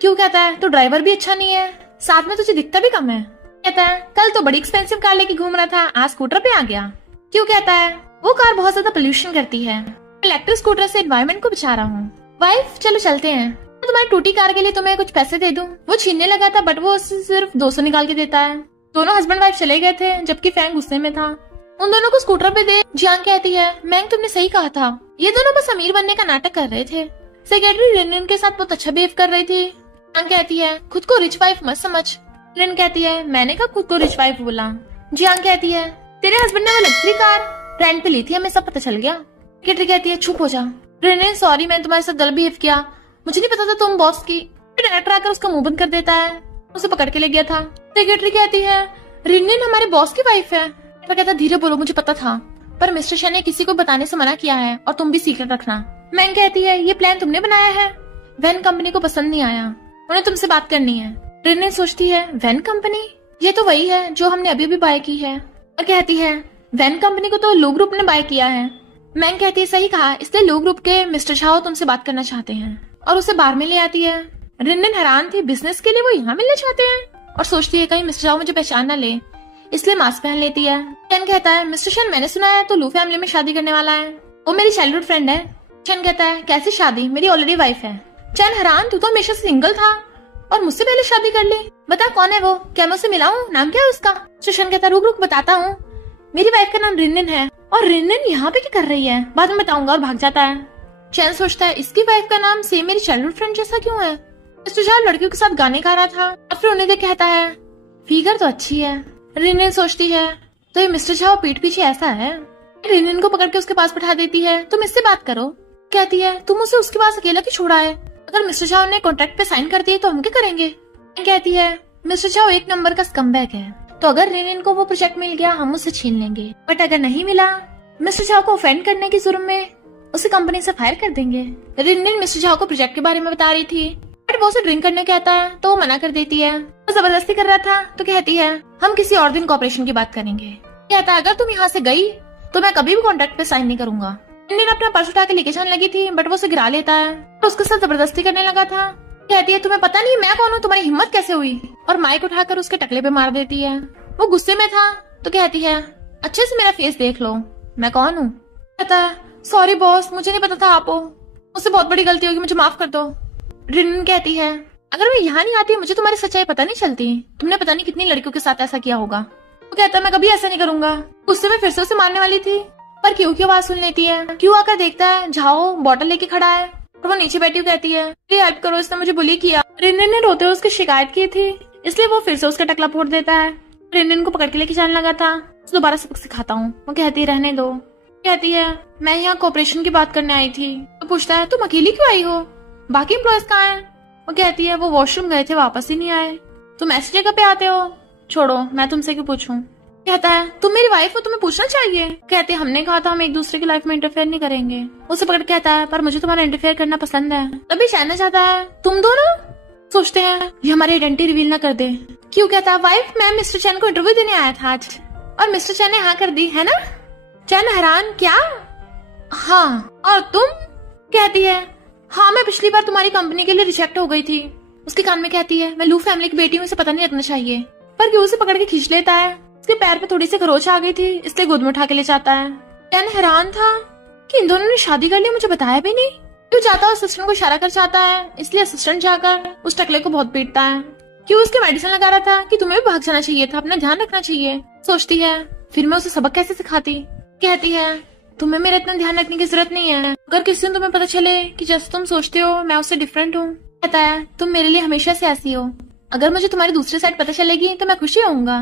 क्यू कहता है तो ड्राइवर भी अच्छा नहीं है, साथ में तुझे दिखता भी कम है। कहता है कल तो बड़ी एक्सपेंसिव कार लेके घूम रहा था, आज स्कूटर पे आ गया। क्यू कहता है वो कार बहुत ज्यादा पोल्यूशन करती है, इलेक्ट्रिक स्कूटर से एनवायरमेंट को बचा रहा हूँ। वाइफ चलो चलते हैं, तुम्हारी टूटी कार के लिए तुम्हें कुछ पैसे दे दूं। वो छीनने लगा था, बट वो उससे सिर्फ 200 निकाल के देता है। दोनों हस्बैंड वाइफ चले गए थे, जबकि फैंग गुस्से में था। उन दोनों को स्कूटर पे दे। जियांग कहती है मैंग तुमने सही कहा था, ये दोनों बस अमीर बनने का नाटक कर रहे थे। सेक्रेटरी रिन के साथ बहुत अच्छा बिहेव कर रही थी। जियांग कहती है खुद को रिच वाइफ मत समझ। रिन कहती है मैंने कब खुद को रिच वाइफ बोला। जियांग कहती है तेरे हस्बैंड ने वो लग्जरी कार रेंट पे ली थी, हमें सब पता चल गया। सेक्रेटरी कहती है चुप हो जा। रिन सॉरी मैंने तुम्हारे साथ गलत बिहेव किया, मुझे नहीं पता था तुम बॉस की। डायरेक्टर आकर उसका मुंह बंद कर देता है, उसे पकड़ के ले गया था। सेक्रेटरी कहती है रिन हमारे बॉस की वाइफ है। डायरेक्टर कहता है धीरे बोलो, मुझे पता था पर मिस्टर शेन ने किसी को बताने से मना किया है और तुम भी सीक्रेट रखना। मैंग कहती है ये प्लान तुमने बनाया है, वैन कंपनी को पसंद नहीं आया, उन्हें तुमसे बात करनी है। रिन सोचती है वैन कंपनी, ये तो वही है जो हमने अभी बाय की है, और कहती है वैन कंपनी को तो लो ग्रुप ने बाय किया है। मैंग कहती है सही कहा, इसलिए लो ग्रुप के मिस्टर झाओ तुमसे बात करना चाहते हैं, और उसे बार में ले आती है। रिन हैरान थी, बिजनेस के लिए वो यहाँ मिलने चाहते हैं, और सोचती है कहीं मिस्टर झाओ मुझे पहचान न ले, इसलिए मास्क पहन लेती है। चैन कहता है मिस्टर शेन मैंने सुना है तो लू फैमिली में शादी करने वाला है, वो मेरी चाइल्डहुड फ्रेंड है। चैन कहता है कैसी शादी, मेरी ऑलरेडी वाइफ है। चैन हैरान, तू तो हमेशा सिंगल था और मुझसे पहले शादी कर ली, बता कौन है वो, क्या मैं उसे मिलाऊं, नाम क्या है उसका। चैन कहता है रुक रुक बताता हूँ, मेरी वाइफ का नाम रिन है, और रिन यहाँ पे क्या कर रही है, बाद में बताऊंगा, और भाग जाता है। चैन सोचता है इसकी वाइफ का नाम सेम मेरी चाइल्डहुड फ्रेंड जैसा क्यों है। मिस्टर झाओ लड़कियों के साथ गाने गा रहा था और फिर उन्हें देख कहता है फिगर तो अच्छी है। रिन सोचती है तो ये मिस्टर झाओ पीठ पीछे ऐसा है। रिन को पकड़ के उसके पास बैठा देती है, तुम इससे बात करो। कहती है तुम उसे उसके पास अकेला क्यों छोड़ा है, अगर मिस्टर झाओ ने कॉन्ट्रैक्ट पे साइन कर दिए तो हम क्या करेंगे। कहती है मिस्टर झाओ एक नंबर का स्कमबैग है, तो अगर रिन को वो प्रोजेक्ट मिल गया हम उसे छीन लेंगे, बट अगर नहीं मिला मिस्टर झाओ को ऑफेंड करने की जुर्म में उसे कंपनी से फायर कर देंगे। रिन मिस्टर झाओ को प्रोजेक्ट के बारे में बता रही थी, बट वो उसे ड्रिंक करने कहता है तो वो मना कर देती है। वो जबरदस्ती कर रहा था तो कहती है हम किसी और दिन कॉपरेशन की बात करेंगे। कहता है अगर तुम यहाँ से गई तो मैं कभी भी कॉन्ट्रैक्ट पे साइन नहीं करूंगा। रिन अपना पर्स उठा के लेके जाने लगी थी, बट वो उसे गिरा लेता है और उसके साथ जबरदस्ती करने लगा था। कहती है तुम्हें पता नहीं मैं कौन हूँ, तुम्हारी हिम्मत कैसे हुई, और माइक उठाकर उसके टकले पे मार देती है। वो गुस्से में था तो कहती है अच्छे से मेरा फेस देख लो, मैं कौन हूँ। कहता है सॉरी बॉस, मुझे नहीं पता था आप हो, मुझसे बहुत बड़ी गलती होगी, मुझे माफ कर दो। रिन कहती है अगर मैं यहाँ नहीं आती मुझे तुम्हारी सच्चाई पता नहीं चलती, तुमने पता नहीं कितनी लड़कियों के साथ ऐसा किया होगा। वो कहता है मैं कभी ऐसा नहीं करूंगा। गुस्से में फिर से उसे मारने वाली थी, पर क्यों की आवाज सुन लेती है। क्यों आकर देखता है झाओ बॉटल लेके खड़ा है और वो नीचे बैठी कहती है हेल्प करो, इसने मुझे बुली किया। रिन ने रोते हुए उसकी शिकायत की थी, इसलिए वो फिर से उसका टकला फोड़ देता है। रिन को पकड़ के लेके जाने लगा था, दोबारा सबक सिखाता हूँ। वो कहती है रहने दो। कहती है मैं यहाँ कोऑपरेशन की बात करने आई थी। तो पूछता है तुम अकेली क्यों आई हो, बाकी एम्प्लॉयज कहाँ हैं। वो कहती है वो वॉशरूम गए थे, वापस ही नहीं आए। तुम ऐसी जगह पे आते हो, छोड़ो मैं तुमसे क्यों पूछूं। कहता है तुम मेरी वाइफ हो, तुम्हें पूछना चाहिए। कहते हैं हमने कहा था हम एक दूसरे की लाइफ में इंटरफेयर नहीं करेंगे। उसे पकड़ कहता है पर मुझे तुम्हारा इंटरफेयर करना पसंद है। तभी जानना चाहता है तुम दोनों। सोचते हैं ये हमारी आइडेंटिटी रिवील ना कर दे। क्यों। कहता है वाइफ मैं मिस्टर चैन को इंटरव्यू देने आया था आज, और मिस्टर चैन ने हाँ कर दी है ना। चैन हैरान क्या, हाँ और तुम। कहती है हाँ मैं पिछली बार तुम्हारी कंपनी के लिए रिजेक्ट हो गई थी। उसके कान में कहती है मैं लू फैमिली की बेटी हूँ, इसे पता नहीं लगना चाहिए, पर क्यों उसे पकड़ के खींच लेता है। उसके पैर पे थोड़ी सी खरोच आ गई थी, इसलिए गोद में उठा के ले जाता है। चैन हैरान था कि इन दोनों ने शादी कर ली, मुझे बताया भी नहीं। क्यों जाता है असिस्टेंट को इशारा कर जाता है, इसलिए असिस्टेंट जाकर उस टकले को बहुत पीटता है। क्यों उसके मेडिसिन लगा रहा था कि तुम्हें भी भाग जाना चाहिए था, अपना ध्यान रखना चाहिए। सोचती है फिर मैं उसे सबक कैसे सिखाती। कहती है तुम्हें मेरा इतना ध्यान रखने की जरूरत नहीं है, अगर किसी दिन तुम्हें पता चले कि जैसे तुम सोचते हो मैं उससे डिफरेंट हूँ। कहता है तुम मेरे लिए हमेशा से ऐसी हो, अगर मुझे तुम्हारी दूसरी साइड पता चलेगी तो मैं खुशी होऊंगा।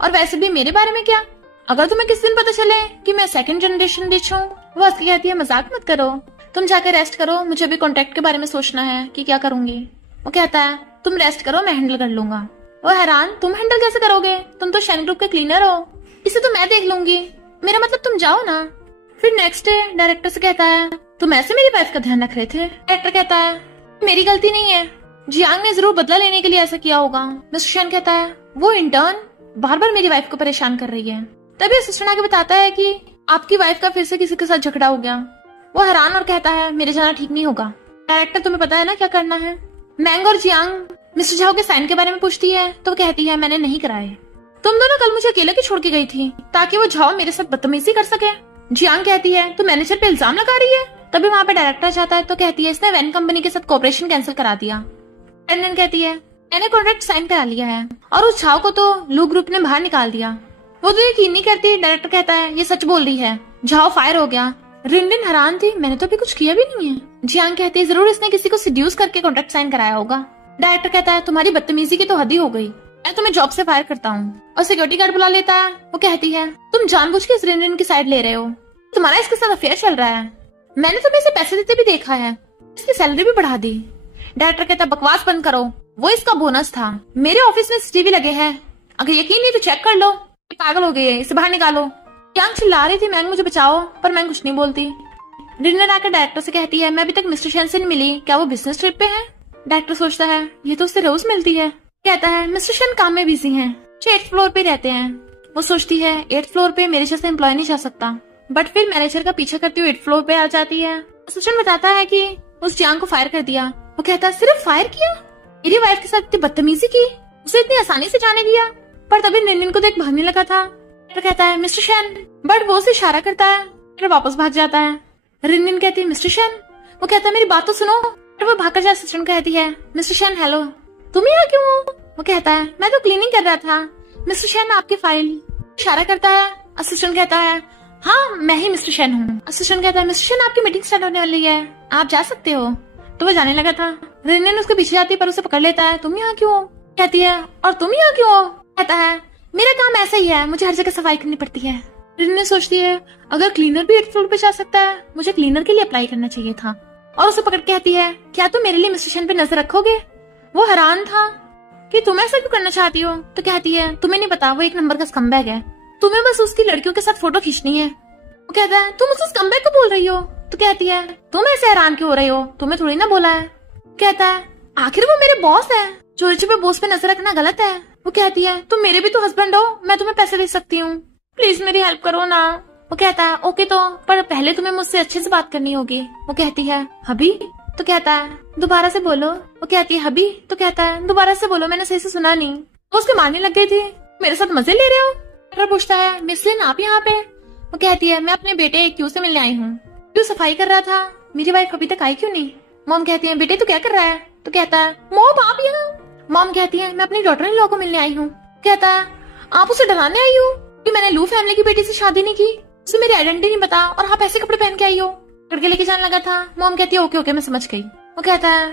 और वैसे भी मेरे बारे में क्या, अगर तुम्हें किसी दिन पता चले कि मैं सेकंड जनरेशन बिच हूँ। वो हंस के कहती है मजाक मत करो, तुम जाकर रेस्ट करो, मुझे अभी कॉन्ट्रैक्ट के बारे में सोचना है कि क्या करूंगी। वो कहता है तुम रेस्ट करो, मैं हैंडल कर लूंगा। वो हैरान तुम हैंडल कैसे करोगे, तुम तो शेन ग्रुप के क्लीनर हो, इसे तो मैं देख लूंगी, मेरा मतलब तुम जाओ ना। फिर नेक्स्ट डे डायरेक्टर से कहता है तुम ऐसे मेरी वाइफ का ध्यान रख रहे थे। डायरेक्टर कहता है मेरी गलती नहीं है, जियांग ने जरूर बदला लेने के लिए ऐसा किया होगा। मिस्टर शेन कहता है वो इंटर्न बार बार मेरी वाइफ को परेशान कर रही है। तभी असिस्टेंट आके बताता है कि आपकी वाइफ का फिर से किसी के साथ झगड़ा हो गया। वो हैरान और कहता है मेरे जाना ठीक नहीं होगा। डायरेक्टर तुम्हें पता है ना क्या करना है। मैंग और जियांग मिस्टर झाओ के साइन के बारे में पूछती है तो वो कहती है मैंने नहीं कराए, तुम दोनों कल मुझे अकेले के छोड़ के गई थी ताकि वो झाओ मेरे साथ बदतमीजी कर सके। जियांग कहती है तू मैनेजर पे इल्जाम लगा रही है। तभी वहाँ पे डायरेक्टर जाता है तो कहती है इसने वैन कंपनी के साथ कोऑपरेशन कैंसिल करा दिया। एंड कहती है मैंने कॉन्ट्रैक्ट साइन करा लिया है और उस झाओ को तो लू ग्रुप ने बाहर निकाल दिया। वो तो यकीन नहीं करती। डायरेक्टर कहता है ये सच बोल रही है, जाओ फायर हो गया। रिनरिन हैरान थी, मैंने तो अभी कुछ किया भी नहीं है। जियांग कहती है जरूर इसने किसी को सिड्यूस करके कॉन्ट्रैक्ट साइन कराया होगा। डायरेक्टर कहता है तुम्हारी बदतमीजी की तो हद ही हो गई, मैं तुम्हें जॉब से फायर करता हूँ। और सिक्योरिटी गार्ड बुला लेता है। वो कहती है तुम जानबूझ के इस रिनरिन की साइड ले रहे हो, तुम्हारा इसके साथ अफेयर चल रहा है, मैंने तुम्हें इसे पैसे देते भी देखा है, इसकी सैलरी भी बढ़ा दी। डायरेक्टर कहता है बकवास बंद करो, वो इसका बोनस था। मेरे ऑफिस में सीसीटीवी लगे हैं, अगर यकीन नहीं तो चेक कर लो। पागल हो गई है, इसे बाहर निकालो। यांग चिल्ला रही थी मैंग मुझे बचाओ, पर मैंग कुछ नहीं बोलती। रिनरिन आकर डायरेक्टर से कहती है मैं अभी तक मिस्टर शेन से नहीं मिली, क्या वो बिजनेस ट्रिप पे है? डायरेक्टर सोचता है ये तो उससे रोज मिलती है। कहता है मिस्टर शेन काम में बिजी हैं, 8th फ्लोर पे रहते हैं। वो सोचती है 8th फ्लोर पे मेरे जैसा एम्प्लॉय नहीं जा सकता, बट फिर मैनेजर का पीछा करती हुई 8th फ्लोर पे आ जाती है। असिस्टेंट बताता है कि उस जियांग को फायर कर दिया। वो कहता है सिर्फ फायर किया, मेरी वाइफ के साथ इतनी बदतमीजी की, उसे इतनी आसानी से जाने दिया। पर तभी रिनरिन को देख भागने लगा था। तो कहता है मिस्टर शेन, बट वो उसे इशारा करता है, फिर वापस भाग जाता है। रिनरिन कहती है मिस्टर शेन, वो कहता है मेरी बात तो सुनो। तो वो भागकर जा असिस्टेंट कहती है मिस्टर शेन हेलो, तुम यहाँ क्यों हो? वो कहता है मैं तो क्लीनिंग कर रहा था। मिस्टर शेन आपकी फाइल। इशारा करता है। असिस्टेंट कहता है हाँ मैं ही मिस्टर शेन हूँ। असिस्टेंट कहता है मिस्टर शेन आपकी मीटिंग स्टार्ट होने वाली है, आप जा सकते हो। तो वो जाने लगा था। रिनरिन उसके पीछे जाती है पर उसे पकड़ लेता है। तुम यहाँ क्यों हो? कहती है और तुम यहाँ क्यों हो? कहता है मेरा काम ऐसा ही है, मुझे हर जगह सफाई करनी पड़ती है। रिनरिन सोचती है अगर क्लीनर भी 8th फ्लोर पे जा सकता है, मुझे क्लीनर के लिए अप्लाई करना चाहिए था। और उसे पकड़ कहती है क्या तुम मेरे लिए मिस्टर शेन पे नजर रखोगे? वो हैरान था कि तुम ऐसा क्यों करना चाहती हो। तो कहती है तुम्हें नहीं पता वो एक नंबर का स्कम्बैग है, तुम्हें बस उसकी लड़कियों के साथ फोटो खींचनी है। वो कहता है तुम उस स्कम्बैग को बोल रही हो? तो कहती है तुम ऐसे हैरान क्यों हो रही हो, तुम्हें थोड़ी ना बोला है। कहता है आखिर वो मेरे बॉस है, चोरी छुपे बॉस पे नजर रखना गलत है। वो कहती है तुम मेरे भी तो हस्बैंड हो, मैं तुम्हें पैसे दे सकती हूँ, प्लीज मेरी हेल्प करो ना। वो कहता है ओके तो, पर पहले तुम्हें मुझसे अच्छे से बात करनी होगी। वो कहती है हबी। तो कहता है दोबारा से बोलो। वो कहती है हबी। तो कहता है दोबारा से बोलो, मैंने सही से सुना नहीं। वो उसके मारने लग गई थी, मेरे साथ मजे ले रहे हो? डॉक्टर पूछता है मिस लिन आप यहाँ पे? वो कहती है मैं अपने बेटे क्यू से मिलने आई हूँ, क्यू सफाई कर रहा था, मेरी वाइफ अभी तक आई क्यों नहीं? मॉम कहती है बेटे तू क्या कर रहा है? तो कहता है मॉम आप यहाँ। मॉम कहती है मैं अपनी डॉटर इन लॉ को मिलने आई हूँ। कहता है आप उसे डराने आई हो कि मैंने लू फैमिली की बेटी से शादी नहीं की, उसे मेरी आइडेंटिटी नहीं पता और आप ऐसे कपड़े पहन के आई हो। करके लेके जाने लगा था। मॉम कहती है ओके ओके मैं समझ गई। वो कहता है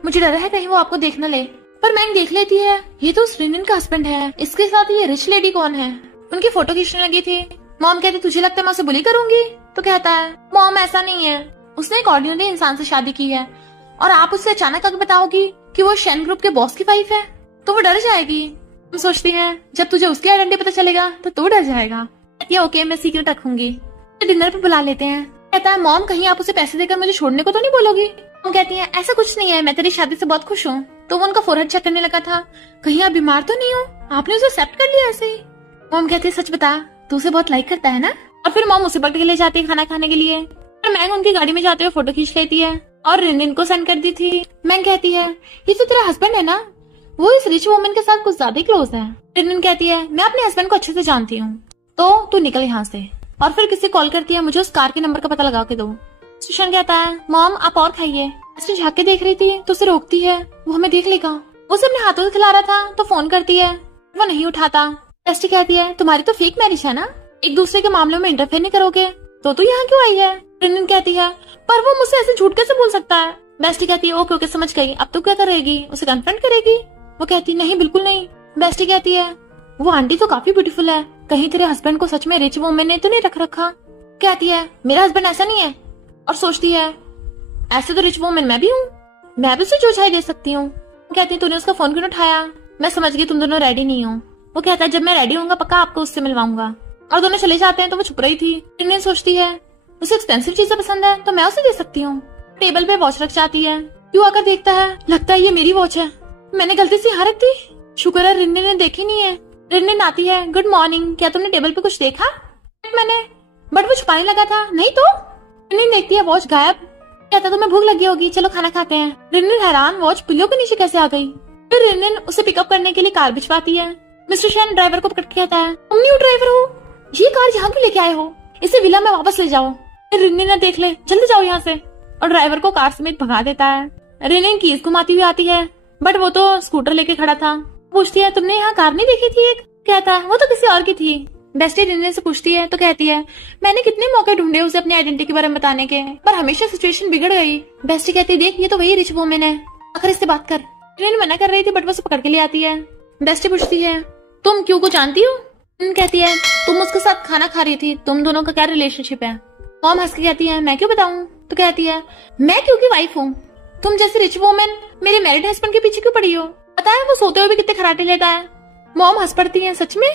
मुझे डर है कहीं वो आपको देख न ले, पर मैंग देख लेती है, ये तो उस रिनरिन का हस्बैंड है, इसके साथ ये रिच लेडी कौन है? उनकी फोटो खींचने लगी थी। मॉम कहती तुझे लगता है मैं उसे बुली करूंगी? तो कहता है मॉम ऐसा नहीं है, उसने एक ऑर्डिनरी इंसान से शादी की है और आप उससे अचानक आगे बताओगी कि वो शेन ग्रुप के बॉस की वाइफ है तो वो डर जाएगी। तुम सोचती है जब तुझे उसकी आइडेंटिटी पता चलेगा तो तू डर जाएगा। कहती है ओके मैं सीक्रेट रखूंगी। तो डिनर पे बुला लेते हैं। कहता है मॉम कहीं आप उसे पैसे देकर मुझे छोड़ने को तो नहीं बोलोगी? मॉम कहती है ऐसा कुछ नहीं है, मैं तेरी शादी से बहुत खुश हूँ। तो वो उनका फोरहेड चेक करने लगा था, कहीं आप बीमार तो नहीं हो, आपने उसे एक्सेप्ट कर लिया ऐसे ही? मॉम कहती है सच बता तू उसे बहुत लाइक करता है ना? और फिर मॉम उसे पकड़ के ले जाती है खाना खाने के लिए। और मैंग उनकी गाड़ी में जाते हुए फोटो खींच लेती है और रिनरिन को सेंड कर दी थी। मैंग कहती है ये तो तेरा हस्बैंड है ना, वो इस रिच वुमन के साथ कुछ ज्यादा ही क्लोज है। रिनरिन कहती है मैं अपने हस्बैंड को अच्छे से जानती हूँ, तो तू निकल यहाँ से। और फिर किसी कॉल करती है मुझे उस कार के नंबर का पता लगा के दो। सुशांत कहता है मॉम आप और खाइए। ऐसे झाँक के देख रही थी तो उसे रोकती है, वो हमें देख लेगा। वो उसे अपने हाथों से खिला रहा था तो फोन करती है, वो नहीं उठाता। टेस्टी कहती है तुम्हारी तो फेक मैरिज है ना, एक दूसरे के मामलों में इंटरफेयर नहीं करोगे, तो तू यहाँ क्यों आई है? रिनरिन कहती है पर वो मुझसे ऐसे झूठ कैसे बोल सकता है? बेस्टी कहती है ओके ओके समझ गई, अब तू क्या करेगी, उसे कन्फ्रंट करेगी? वो कहती नहीं बिल्कुल नहीं। बेस्टी कहती है वो आंटी तो काफी ब्यूटीफुल है, कहीं तेरे हस्बैंड को सच में रिच वुमन ने तो नहीं रख रखा? कहती है मेरा हस्बैंड ऐसा नहीं है। और सोचती है ऐसे तो रिच वुमन मैं भी हूँ, मैं भी उसे जो चाहे दे सकती हूँ। कहती है तूने उसका फोन क्यों उठाया? मैं समझ गई तुम दोनों रेडी नहीं हो। वो कहता है जब मैं रेडी होऊंगा पक्का आपको उससे मिलवाऊंगा। और दोनों चले जाते हैं तो वो छुप रही थी। रिनरिन सोचती है उसे एक्सपेंसिव चीजें पसंद है तो मैं उसे दे सकती हूँ। टेबल पे वॉच रख जाती है, क्यों आकर देखता है, लगता है ये मेरी वॉच है, मैंने गलती से यहाँ रख दी। शुक्र है रिनरिन ने देखी नहीं है। रिनरिन आती है गुड मॉर्निंग, क्या तुमने टेबल पे कुछ देखा? मैंने, बट वो छुपाने लगा था। नहीं तो? रिनरिन देखती है वॉच गायब। कहता तुम्हें भूख लगी होगी, चलो खाना खाते हैं। रिनरिन हैरान वॉच पिल्लों के नीचे कैसे आ गई। फिर रिनरिन उसे पिकअप करने के लिए कार भिजवाती है। मिस्टर शेन ड्राइवर को पकड़ के कहता है तुम न्यू ड्राइवर हो, ये कार यहाँ क्यों लेके आए हो, इसे विला में वापस ले जाओ। फिर रिनरिन ने देख ले, जल्दी जाओ यहाँ से, और ड्राइवर को कार समेत भगा देता है। रिनरिन कीज घुमाती हुई आती है, बट वो तो स्कूटर लेके खड़ा था। पूछती है तुमने यहाँ कार नहीं देखी थी एक? कहता है वो तो किसी और की थी, बेस्टी रिनन से पूछती है तो कहती है मैंने कितने मौके ढूंढे उसे अपनी आइडेंटिटी के बारे में बताने के, पर हमेशा सिचुएशन बिगड़ गई। बेस्टी कहती है देख ये तो वही रिच वुमन है, आखिर इससे बात कर। रिनन मना कर रही थी बट वो उसे पकड़ के ले आती है। बेस्टी पूछती है तुम क्यू को जानती हो? रिनन कहती है तुम उसके साथ खाना खा रही थी, तुम दोनों का क्या रिलेशनशिप है? मॉम हंस के कहती है मैं क्यों बताऊं? तो कहती है मैं क्यू की वाइफ हूँ, तुम जैसे रिच वुमन मेरे मैरिड हस्बैंड के पीछे क्यों पड़ी हो? पता है वो सोते हुए भी कितने खराटे लेता है। मॉम हंस पड़ती है सच में?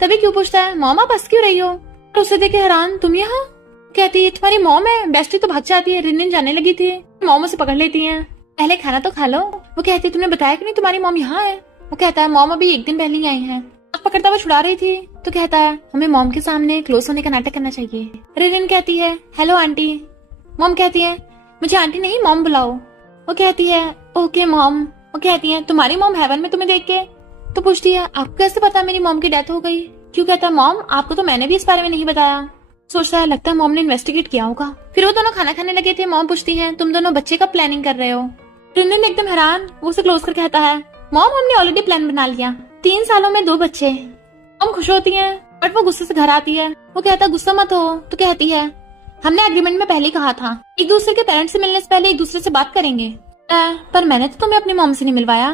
तभी क्यों पूछता है मॉम आप हंस क्यों रही हो? और उसे देखे हैरान तुम यहाँ? कहती है तुम्हारी मॉम है। बेस्टी तो भाग जाती है। रिनन जाने लगी थी, मॉम उसे पकड़ लेती है, पहले खाना तो खा लो। वो कहती है तुमने बताया कि नहीं तुम्हारी मॉम यहाँ है? वो कहता है मॉम अभी एक दिन पहले ही आई है। पकड़ता हुआ छुड़ा रही थी तो कहता है हमें मॉम के सामने क्लोज होने का नाटक करना चाहिए। रिनन कहती है हेलो आंटी। मॉम कहती है मुझे आंटी नहीं मॉम बुलाओ। वो कहती है ओके मॉम। वो कहती है तुम्हारी मॉम हेवन में तुम्हें देख के? तो पूछती है आपको कैसे पता मेरी मॉम की डेथ हो गई? क्यों कहता है मॉम आपको तो मैंने भी इस बारे में नहीं बताया। सोचता है लगता है मॉम ने इन्वेस्टिगेट किया होगा। फिर वो दोनों खाना खाने लगे थे। मॉम पूछती है तुम दोनों बच्चे कब प्लानिंग कर रहे हो? रिनन एकदम हैरान, वो उसे क्लोज कर कहता है मॉम हमने ऑलरेडी प्लान बना लिया, 3 सालों में 2 बच्चे। मॉम खुश होती है बट वो गुस्से से घर आती है। वो कहता गुस्सा मत हो। तो कहती है हमने एग्रीमेंट में पहले ही कहा था एक दूसरे के पेरेंट्स से मिलने से पहले एक दूसरे से बात करेंगे, पर मैंने तो तुम्हें अपनी मॉम से नहीं मिलवाया।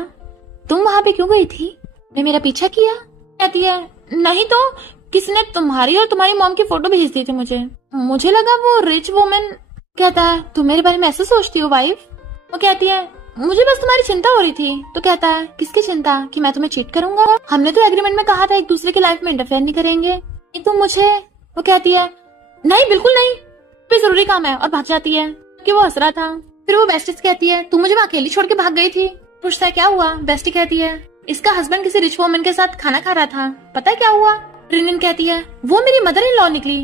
तुम वहाँ पे क्यों गई थी? ने मेरा पीछा किया? कहती है नहीं तो किसी ने तुम्हारी और तुम्हारी मॉम की फोटो भेज दी थी मुझे लगा वो रिच वुमन। कहता है तुम मेरे बारे में ऐसे सोचती हो वाइफ? वो कहती है मुझे बस तुम्हारी चिंता हो रही थी। तो कहता है किसकी चिंता? कि मैं तुम्हें चीट करूंगा? हमने तो एग्रीमेंट में कहा था एक दूसरे की लाइफ में इंटरफेयर नहीं करेंगे। तुम मुझे? वो कहती है नहीं बिल्कुल नहीं, कोई जरूरी काम है, और भाग जाती है कि वो हंस रहा था। फिर वो बेस्टी से कहती है तू मुझे वहाँ अकेली छोड़ के भाग गई थी। पूछता है क्या हुआ? बेस्टी कहती है इसका हस्बैंड किसी रिच वुमन के साथ खाना खा रहा था, पता है क्या हुआ? रिनन कहती है वो मेरी मदर इन लॉ निकली।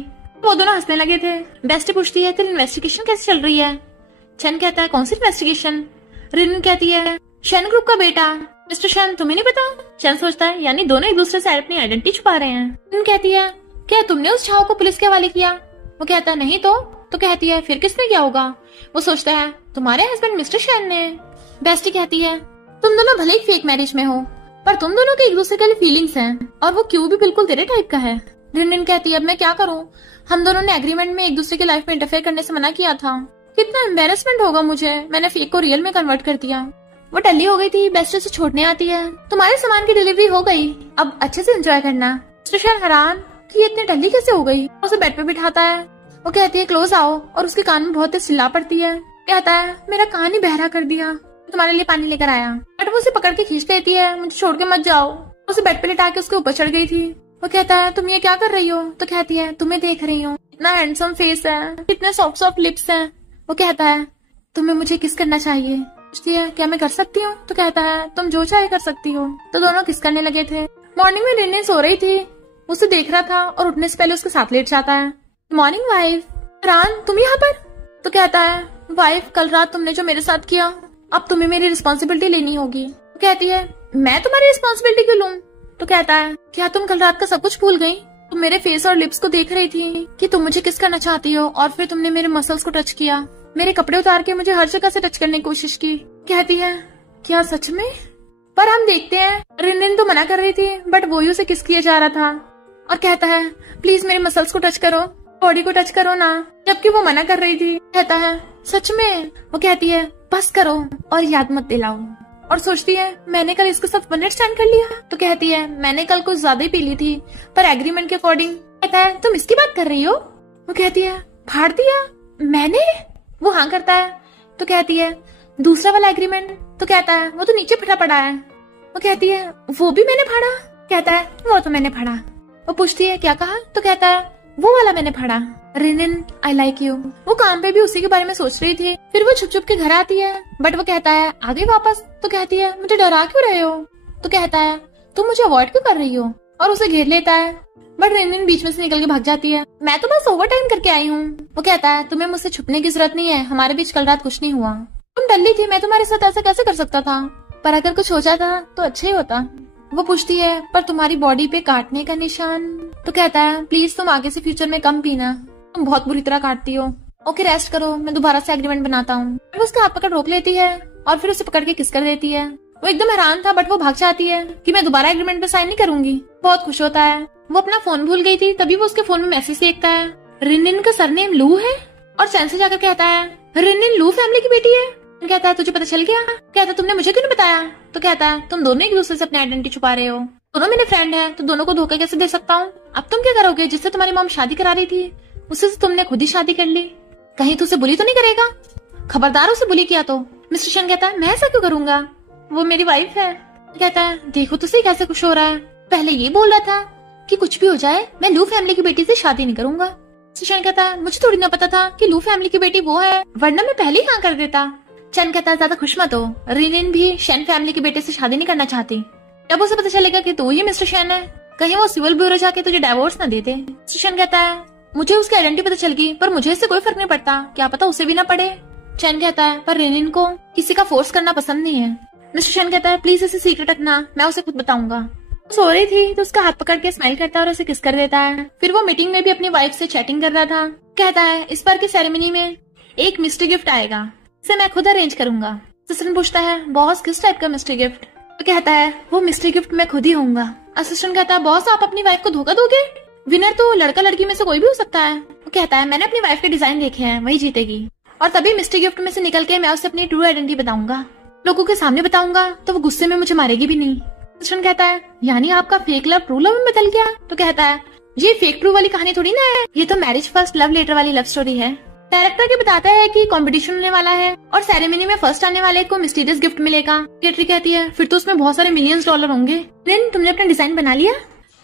वो दोनों हंसने लगे थे। बेस्टी पूछती है तेरी इन्वेस्टिगेशन कैसे चल रही है? शन कहता है कौन सी इन्वेस्टिगेशन? रिनन कहती है शन ग्रुप का बेटा मिस्टर शन तुम्हें नहीं पता? शन सोचता है यानी दोनों एक दूसरे से अपनी आइडेंटिटी छुपा रहे हैं। रिनन कहती है क्या तुमने उस छाव को पुलिस के हवाले किया? वो कहता है नहीं तो कहती है फिर किसने किया होगा? वो सोचता है तुम्हारे हस्बैंड मिस्टर शन ने। बेस्टी कहती है तुम दोनों भले ही फेक मैरिज में हो, पर तुम दोनों के एक दूसरे के लिए फीलिंग्स हैं, और वो क्यों भी बिल्कुल तेरे टाइप का है। रिनन कहती है अब मैं क्या करूं, हम दोनों ने एग्रीमेंट में एक दूसरे की लाइफ में इंटरफेयर करने से मना किया था, कितना एम्बेरसमेंट होगा मुझे, मैंने फेक को रियल में कन्वर्ट कर दिया। वो टल्ली हो गई थी। बेस्टी से छोड़ने आती है। तुम्हारे सामान की डिलीवरी हो गई, अब अच्छे से एंजॉय करना। मिस्टर शन हैरान कि ये इतनी टल्ली कैसे हो गई। उसे बेड पे बिठाता है। वो कहती है क्लोज आओ, और उसके कान में बहुत तेज चिल्ला पड़ती है। कहता है मेरा कान ही बहरा कर दिया, तुम्हारे लिए पानी लेकर आया। बट वो उसे पकड़ के खींच लेती है, मुझे छोड़ के मत जाओ। उसे बेड पे लिटा के उसके ऊपर चढ़ गई थी। वो कहता है तुम ये क्या कर रही हो? तो कहती है तुम्हें देख रही हूँ, इतना हैंडसम फेस है, इतने सॉफ्ट सॉफ्ट लिप्स हैं। वो कहता है तुम्हें मुझे किस करना चाहिए? पूछती है क्या मैं कर सकती हूँ? तो कहता है तुम जो चाहे कर सकती हो। तो दोनों किस करने लगे थे। मॉर्निंग में रिनन सो रही थी, उसे देख रहा था और उठने से पहले उसके साथ लेट जाता है। Morning wife. रान तुम यहाँ पर? तो कहता है वाइफ कल रात तुमने जो मेरे साथ किया, अब तुम्हें मेरी रिस्पॉन्सिबिलिटी लेनी होगी। तो कहती है मैं तुम्हारी रिस्पॉन्सिबिलिटी क्यों लूं? तो कहता है क्या तुम कल रात का सब कुछ भूल गई? तुम मेरे फेस और लिप्स को देख रही थी कि तुम मुझे किस करना चाहती हो, और फिर तुमने मेरे मसल्स को टच किया, मेरे कपड़े उतार के मुझे हर जगह से टच करने की कोशिश की। कहती है क्या सच में? पर हम देखते हैं रिनन तो मना कर रही थी, बट वो ही उसे किस किया जा रहा था, और कहता है प्लीज मेरे मसल्स को टच करो, बॉडी को टच करो ना, जबकि वो मना कर रही थी। कहता है सच में? वो कहती है बस करो और याद मत दिलाओ। और सोचती है मैंने कल इसके साथ वन नाइट स्टैंड कर लिया। तो कहती है मैंने कल कुछ ज्यादा ही पी ली थी, पर एग्रीमेंट के अकॉर्डिंग। कहता है तुम इसकी बात कर रही हो? वो कहती है फाड़ दिया मैंने? वो हाँ करता है। तो कहती है दूसरा वाला एग्रीमेंट? तो कहता है वो तो नीचे फटा पड़ा है। वो कहती है वो भी मैंने फाड़ा? कहता है वो तो मैंने फाड़ा। वो पूछती है क्या कहा? तो कहता है वो वाला मैंने फाड़ा। रिनन आई लाइक यू। वो काम पे भी उसी के बारे में सोच रही थी। फिर वो छुप छुप के घर आती है, बट वो कहता है आ गई वापस? तो कहती है मुझे डरा क्यों रहे हो? तो कहता है तुम मुझे अवॉइड क्यों कर रही हो, और उसे घेर लेता है। बट रिनन बीच में से निकल के भाग जाती है। मैं तो बस ओवर टाइम करके आई हूँ। वो कहता है तुम्हें मुझसे छुपने की जरूरत नहीं है, हमारे बीच कल रात कुछ नहीं हुआ, तुम डल्ली थी, मैं तुम्हारे साथ ऐसा कैसे कर सकता था, पर अगर कुछ हो जाता तो अच्छा ही होता। वो पूछती है पर तुम्हारी बॉडी पे काटने का निशान? तो कहता है प्लीज तुम आगे से फ्यूचर में कम पीना, तुम बहुत बुरी तरह काटती हो। ओके रेस्ट करो, मैं दोबारा से एग्रीमेंट बनाता हूँ। वो उसका हाथ पकड़ रोक लेती है और फिर उसे पकड़ के किस कर देती है। वो एकदम हैरान था बट वो भाग जाती है कि मैं दोबारा एग्रीमेंट पे साइन नहीं करूंगी। बहुत खुश होता है। वो अपना फोन भूल गई थी, तभी वो उसके फोन में मैसेज देखता है, रिनिन का सरनेम लू है। और चैन से जाकर कहता है, रिनिन लू फैमिली की बेटी है। कहता है तुझे पता चल गया? कहता है तुमने मुझे क्यों नहीं बताया? तो कहता है तुम दोनों एक दूसरे से अपनी आइडेंटिटी छुपा रहे हो, दोनों मेरे फ्रेंड है, तो दोनों को धोखा कैसे दे सकता हूँ? अब तुम क्या करोगे? जिससे तुम्हारी मॉम शादी करा रही थी उससे तुमने खुद ही शादी कर ली, कहीं तू उसे बुली तो नहीं करेगा? खबरदार उसे बुली किया तो। मिस्टर शन कहता है मैं ऐसा क्यों करूंगा, वो मेरी वाइफ है। कहता है देखो तो सही कैसे खुश हो रहा है, पहले ये बोल रहा था कि कुछ भी हो जाए मैं लू फैमिली की बेटी से शादी नहीं करूंगा। शन कहता है मुझे थोड़ी ना पता था कि लू फैमिली की बेटी वो है, वरना मैं पहले ही हाँ कर देता। चैन कहता है ज्यादा खुश मत हो, रिनिन भी शेन फैमिली के बेटे से शादी नहीं करना चाहती। जब उसे पता चलेगा कि तू ही मिस्टर शेन है, कहीं वो सिविल ब्यूरो जाके तुझे डाइवोर्स न दे दे। मिस्टर शेन कहता है मुझे उसकी आइडेंटिटी पता चल गई, पर मुझे इससे कोई फर्क नहीं पड़ता, क्या पता उसे भी ना पड़े। चैन कहता है पर रिनिन को किसी का फोर्स करना पसंद नहीं है। मिस्टर शेन कहता है प्लीज इसे सीक्रेट रखना, मैं उसे खुद बताऊंगा। सो रही थी तो उसका हाथ पकड़ के स्माइल करता है और उसे किस कर देता है। फिर वो मीटिंग में भी अपनी वाइफ से चैटिंग कर रहा था। कहता है इस बार की सेरेमनी में एक मिस्ट्री गिफ्ट आएगा, इसे मैं खुद अरेंज करूंगा। असिस्टेंट पूछता है बॉस किस टाइप का मिस्ट्री गिफ्ट? तो कहता है वो मिस्ट्री गिफ्ट मैं खुद ही होऊंगा। असिस्टेंट कहता है बॉस आप अपनी वाइफ को धोखा दोगे? विनर तो लड़का लड़की में से कोई भी हो सकता है। वो कहता है मैंने अपनी वाइफ के डिजाइन देखे हैं, वही जीतेगी, और तभी मिस्ट्री गिफ्ट में से निकल के मैं उसे अपनी ट्रू आइडेंटिटी बताऊंगा, लोगों के सामने बताऊंगा तो वो गुस्से में मुझे मारेगी भी नहीं। असिस्टेंट कहता है यानी आपका फेक लव ट्रू लव में बदल गया? तो कहता है ये फेक ट्रू वाली कहानी थोड़ी ना है, ये तो मैरिज फर्स्ट लव लेटर वाली लव स्टोरी है। डायरेक्टर के बताता है कि कंपटीशन होने वाला है और सेरेमनी में फर्स्ट आने वाले को मिस्टीरियस गिफ्ट मिलेगा। केटरी कहती है फिर तो उसमें बहुत सारे मिलियंस डॉलर होंगे। रिन तुमने अपना डिजाइन बना लिया?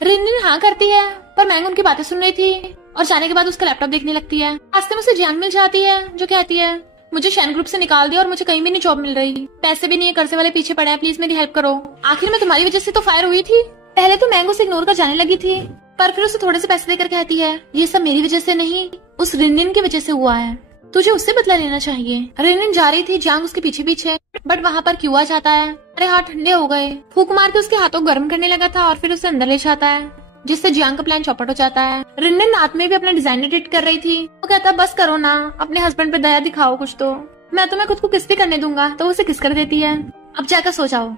रिन हाँ करती है, पर मैंग उनकी बातें सुन रही थी और जाने के बाद उसका लैपटॉप देखने लगती है। रास्ते में उसे जियांग मिल जाती है जो कहती है मुझे शेन ग्रुप से निकाल दिया और मुझे कहीं भी नहीं जॉब मिल रही, पैसे भी नहीं है, कर्जे वाले पीछे पड़े हैं, प्लीज मेरी हेल्प करो। आखिर में तुम्हारी वजह से तो फायर हुई थी। पहले तो मैंग उसे इग्नोर कर जाने लगी थी, पर फिर उसे थोड़े से पैसे देकर कहती है ये सब मेरी वजह से नहीं, उस रिनिन की वजह से हुआ है, तुझे उससे बदला लेना चाहिए। रिनिन जा रही थी, जियांग उसके पीछे पीछे, बट वहाँ पर क्यू आ जाता है। अरे हाथ ठंडे हो गए। फूक मार के उसके हाथों गर्म करने लगा था और फिर उसे अंदर ले जाता है, जिससे जियांग का प्लान चौपट हो जाता है। रिनिन रात में भी अपना डिजाइन एडिट कर रही थी। वो कहता बस करो ना, अपने हस्बैंड पे दया दिखाओ कुछ तो, मैं तुम्हें खुद को किस भी करने दूंगा। तो उसे किस कर देती है, अब जाकर सो जाओ।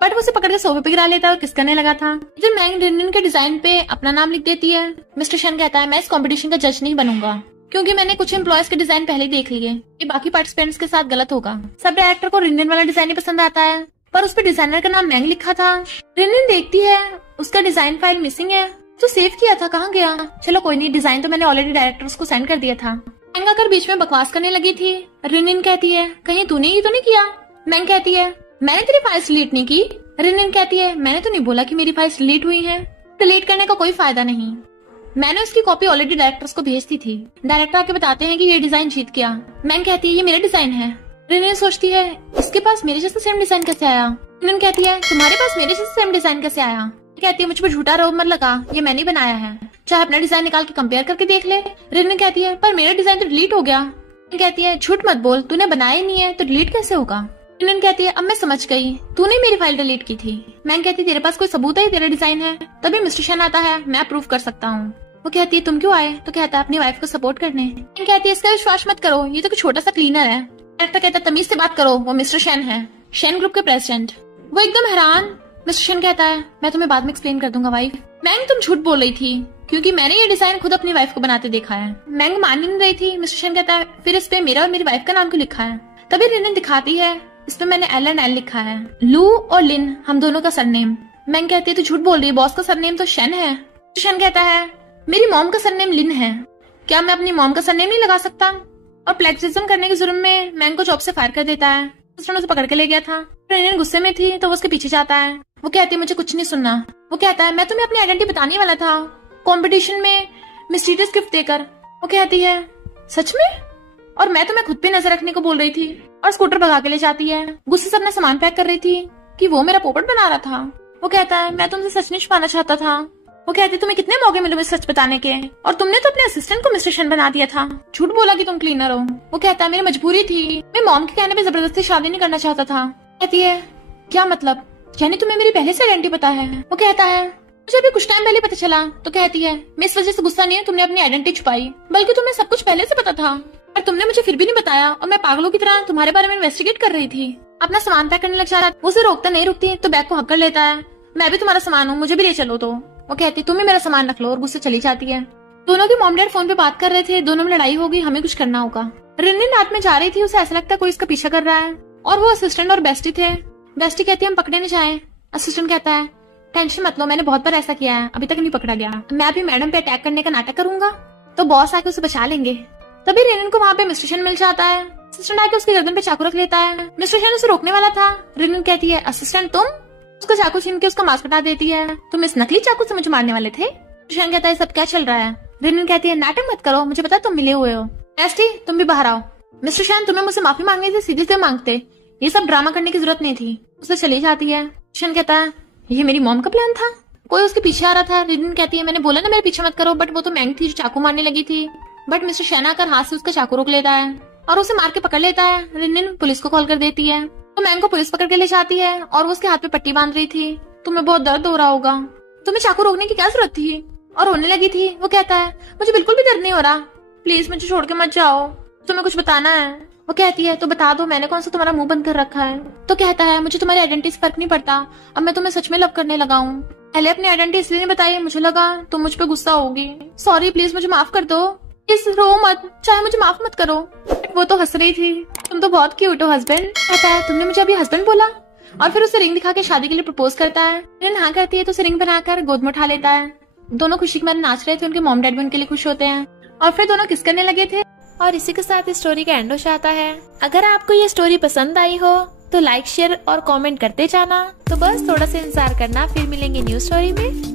बट वो उसे पकड़ के सोफे पे गिरा लेता है और किस करने लगा था। फिर मैंग रिनिन के डिजाइन पे अपना नाम लिख देती है। मिस्टर शेन कहता है मैं इस कंपटीशन का जज नहीं बनूंगा, क्योंकि मैंने कुछ एम्प्लॉयज के डिजाइन पहले देख लिए, ये बाकी पार्टिसिपेंट्स के साथ गलत होगा। सब डायरेक्टर को रिनिन वाला डिजाइन ही पसंद आता है, पर उस पर डिजाइनर का नाम मैंग लिखा था। रिनिन देखती है उसका डिजाइन फाइल मिसिंग है, तो सेव किया था कहाँ गया? चलो कोई नहीं, डिजाइन तो मैंने ऑलरेडी डायरेक्टर्स को सेंड कर दिया था। मैंग आकर बीच में बकवास करने लगी थी। रिनिन कहती है कहीं तूने ही तो नहीं किया? मैंग कहती है मैंने तेरी फाइल्स डिलीट नहीं की। रिनिन कहती है मैंने तो नहीं बोला कि मेरी फाइल्स डिलीट हुई हैं, डिलीट करने का कोई फायदा नहीं, मैंने उसकी कॉपी ऑलरेडी डायरेक्टर्स को भेज दी थी। डायरेक्टर आके बताते हैं कि ये डिजाइन जीत गया। मैंग कहती है ये मेरा डिजाइन है। रिनिन सोचती है इसके पास मेरे जैसा सेम डिजाइन कैसे आया? रिनिन कहती है तुम्हारे पास मेरे जैसा सेम डिजाइन कैसे आया? कहती है मुझ पर झूठा आरोप मत लगा, ये मैंने बनाया है, चाहे अपना डिजाइन निकाल के कंपेयर करके देख ले। रिनिन कहती है पर मेरा डिजाइन तो डिलीट हो गया। कहती है झूठ मत बोल, तूने बनाया ही नहीं है तो डिलीट कैसे होगा? रिनिन कहती है अब मैं समझ गई, तूने मेरी फाइल डिलीट की थी। मैंग कहती है तेरे पास कोई सबूत है तेरा डिजाइन है? तभी मिस्टर शेन आता है, मैं प्रूव कर सकता हूँ। वो कहती है तुम क्यों आए? तो कहता है अपनी वाइफ को सपोर्ट करने। कहती है इसका विश्वास मत करो, ये तो कोई छोटा सा क्लीनर है। डायरेक्टर कहता है तमीज से बात करो, वो मिस्टर शेन है, शेन ग्रुप के प्रेसिडेंट। वो एकदम हैरान। मिस्टर शेन कहता है मैं तुम्हें बाद में एक्सप्लेन कर दूंगा वाइफ। मैंग तुम झूठ बोल रही थी, क्योंकि मैंने ये डिजाइन खुद अपनी वाइफ को बनाते देखा है। मैंग मान नहीं रही थी। मिस्टर शेन कहता है फिर इस पे मेरा और मेरी वाइफ का नाम क्यों लिखा है? तभी रिनिन दिखाती है इस पे मैंने एल लिखा है, लू और लिन हम दोनों का सरनेम। मैंग कहती है तू झूठ बोल रही है, बॉस का सरनेम तो शेन है। शेन कहता है मेरी मॉम का सरनेम लिन है, क्या मैं अपनी मॉम का सरनेम नहीं लगा सकता? और प्लेगरिज्म करने के जुर्म में मैंग को जॉब से फायर कर देता है। उसने उसे पकड़ के ले गया था। रिनिन गुस्से में थी तो वो उसके पीछे जाता है। वो कहती है मुझे कुछ नहीं सुनना। वो कहता है मैं तुम्हें अपनी आइडेंटिटी बताने वाला था कंपटीशन में मिस्टीरियस गिफ्ट देकर। वो कहती है सच में? और मैं तुम्हें खुद पे नजर रखने को बोल रही थी, और स्कूटर भगा के ले जाती है। गुस्से से अपना सामान पैक कर रही थी कि वो मेरा पोपट बना रहा था। वो कहता है मैं तुमसे सच नहीं छुपाना चाहता था। वो कहती तुम्हें कितने मौके मिले मुझे सच बताने के, और तुमने तो अपने असिस्टेंट को मिस्टर शेन बना दिया था, झूठ बोला कि तुम क्लीनर हो। वो कहता है मेरी मजबूरी थी, मैं मॉम के कहने पे जबरदस्ती शादी नहीं करना चाहता था। कहती है क्या मतलब, यानी तुम्हें मेरी पहले से आइडेंटिटी पता है? वो कहता है मुझे अभी कुछ टाइम पहले पता चला। तो कहती है मैं इस वजह से गुस्सा नहीं है तुमने अपनी आइडेंटिटी छुपाई, बल्कि तुम्हें सब कुछ पहले से पता था, पर तुमने मुझे फिर भी नहीं बताया, और मैं पागलों की तरह तुम्हारे बारे में इन्वेस्टिगेट कर रही थी। अपना सामान पैक करने लग जाता है। उसे रोकता नहीं रुकती तो बैग को हक कर लेता है। मैं भी तुम्हारा सामान हूँ, मुझे भी ले चलो। तो वो कहती तुम ही मेरा सामान रख लो और गुस्से चली जाती है। दोनों के मॉम डैड फोन पे बात कर रहे थे, दोनों में लड़ाई हो गई, हमें कुछ करना होगा। रिनलिन रात में जा रही थी, उसे ऐसा लगता है कोई इसका पीछा कर रहा है और वो असिस्टेंट और बेस्टी थे। बेस्टी कहती है हम पकड़े नहीं जाए। असिस्टेंट कहता है टेंशन मत लो, मैंने बहुत बार ऐसा किया है, अभी तक नहीं पकड़ा गया। मैं अभी मैडम पे अटैक करने का नाटक करूंगा तो बॉस आके उसे बचा लेंगे। तभी रिनलिन को वहाँ पे मिस्टर शन मिल जाता है। असिस्टेंट आके उसके गर्दन पे चाकू रख लेता है। मिस्टर शन उसे रोकने वाला था। रिनलिन कहती है असिस्टेंट तुम। उसका चाकू छीन के उसका मास्क हटा देती है। तुम इस नकली चाकू से मुझे मारने वाले थे। मिस्टर शन कहता है सब क्या चल रहा है। रिनलिन कहती है नाटक मत करो, मुझे पता तुम मिले हुए हो। बेस्टी तुम भी बाहर आओ। मिस्टर शन तुम्हें मुझसे माफी मांगनी थी, सीधे से मांगते, ये सब ड्रामा करने की जरूरत नहीं थी। उसे चली जाती है। शन कहता है ये मेरी मॉम का प्लान था, कोई उसके पीछे आ रहा था। रिनलिन कहती है मैंने बोला ना मेरे पीछे मत करो, बट वो तो मैंग थी जो चाकू मारने लगी थी। बट मिस्टर शन आकर हाथ से उसका चाकू रोक लेता है और उसे मार के पकड़ लेता है। रिनलिन पुलिस को कॉल कर देती है तो मैंग को पुलिस पकड़ के ले जाती है और वो उसके हाथ पे पट्टी बांध रही थी। तुम्हें बहुत दर्द हो रहा होगा, तुम्हें चाकू रोकने की क्या जरूरत थी, और रोने लगी थी। वो कहता है मुझे बिल्कुल भी दर्द नहीं हो रहा, प्लीज मुझे छोड़ के मत जाओ, तुम्हें कुछ बताना है। वो कहती है तो बता दो, मैंने कौन सा तुम्हारा मुंह बंद कर रखा है। तो कहता है मुझे तुम्हारी आइडेंटिटी से फर्क नहीं पड़ता, अब मैं तुम्हें सच में लव करने लगा हूँ। पहले अपनी आइडेंटिटी इसलिए नहीं बताई, मुझे लगा तुम मुझ पे गुस्सा होगी। सॉरी प्लीज मुझे माफ कर दो, इस रो मत, चाहे मुझे माफ मत करो। वो तो हंस रही थी। तुम तो बहुत क्यूट हो हस्बैंड। कहता है तुमने मुझे अभी हस्बैंड बोला, और फिर उसे रिंग दिखा के शादी के लिए प्रपोज करता है। रिन हाँ करती है तो उसे रिंग बनाकर गोद में उठा लेता है। दोनों खुशी के मारे नाच रहे थे, उनके मॉम डैड भी उनके लिए खुश होते हैं और फिर दोनों किस करने लगे थे। और इसी के साथ इस स्टोरी का एंड हो जाता है। अगर आपको ये स्टोरी पसंद आई हो तो लाइक शेयर और कमेंट करते जाना। तो बस थोड़ा सा इंतजार करना, फिर मिलेंगे न्यू स्टोरी में।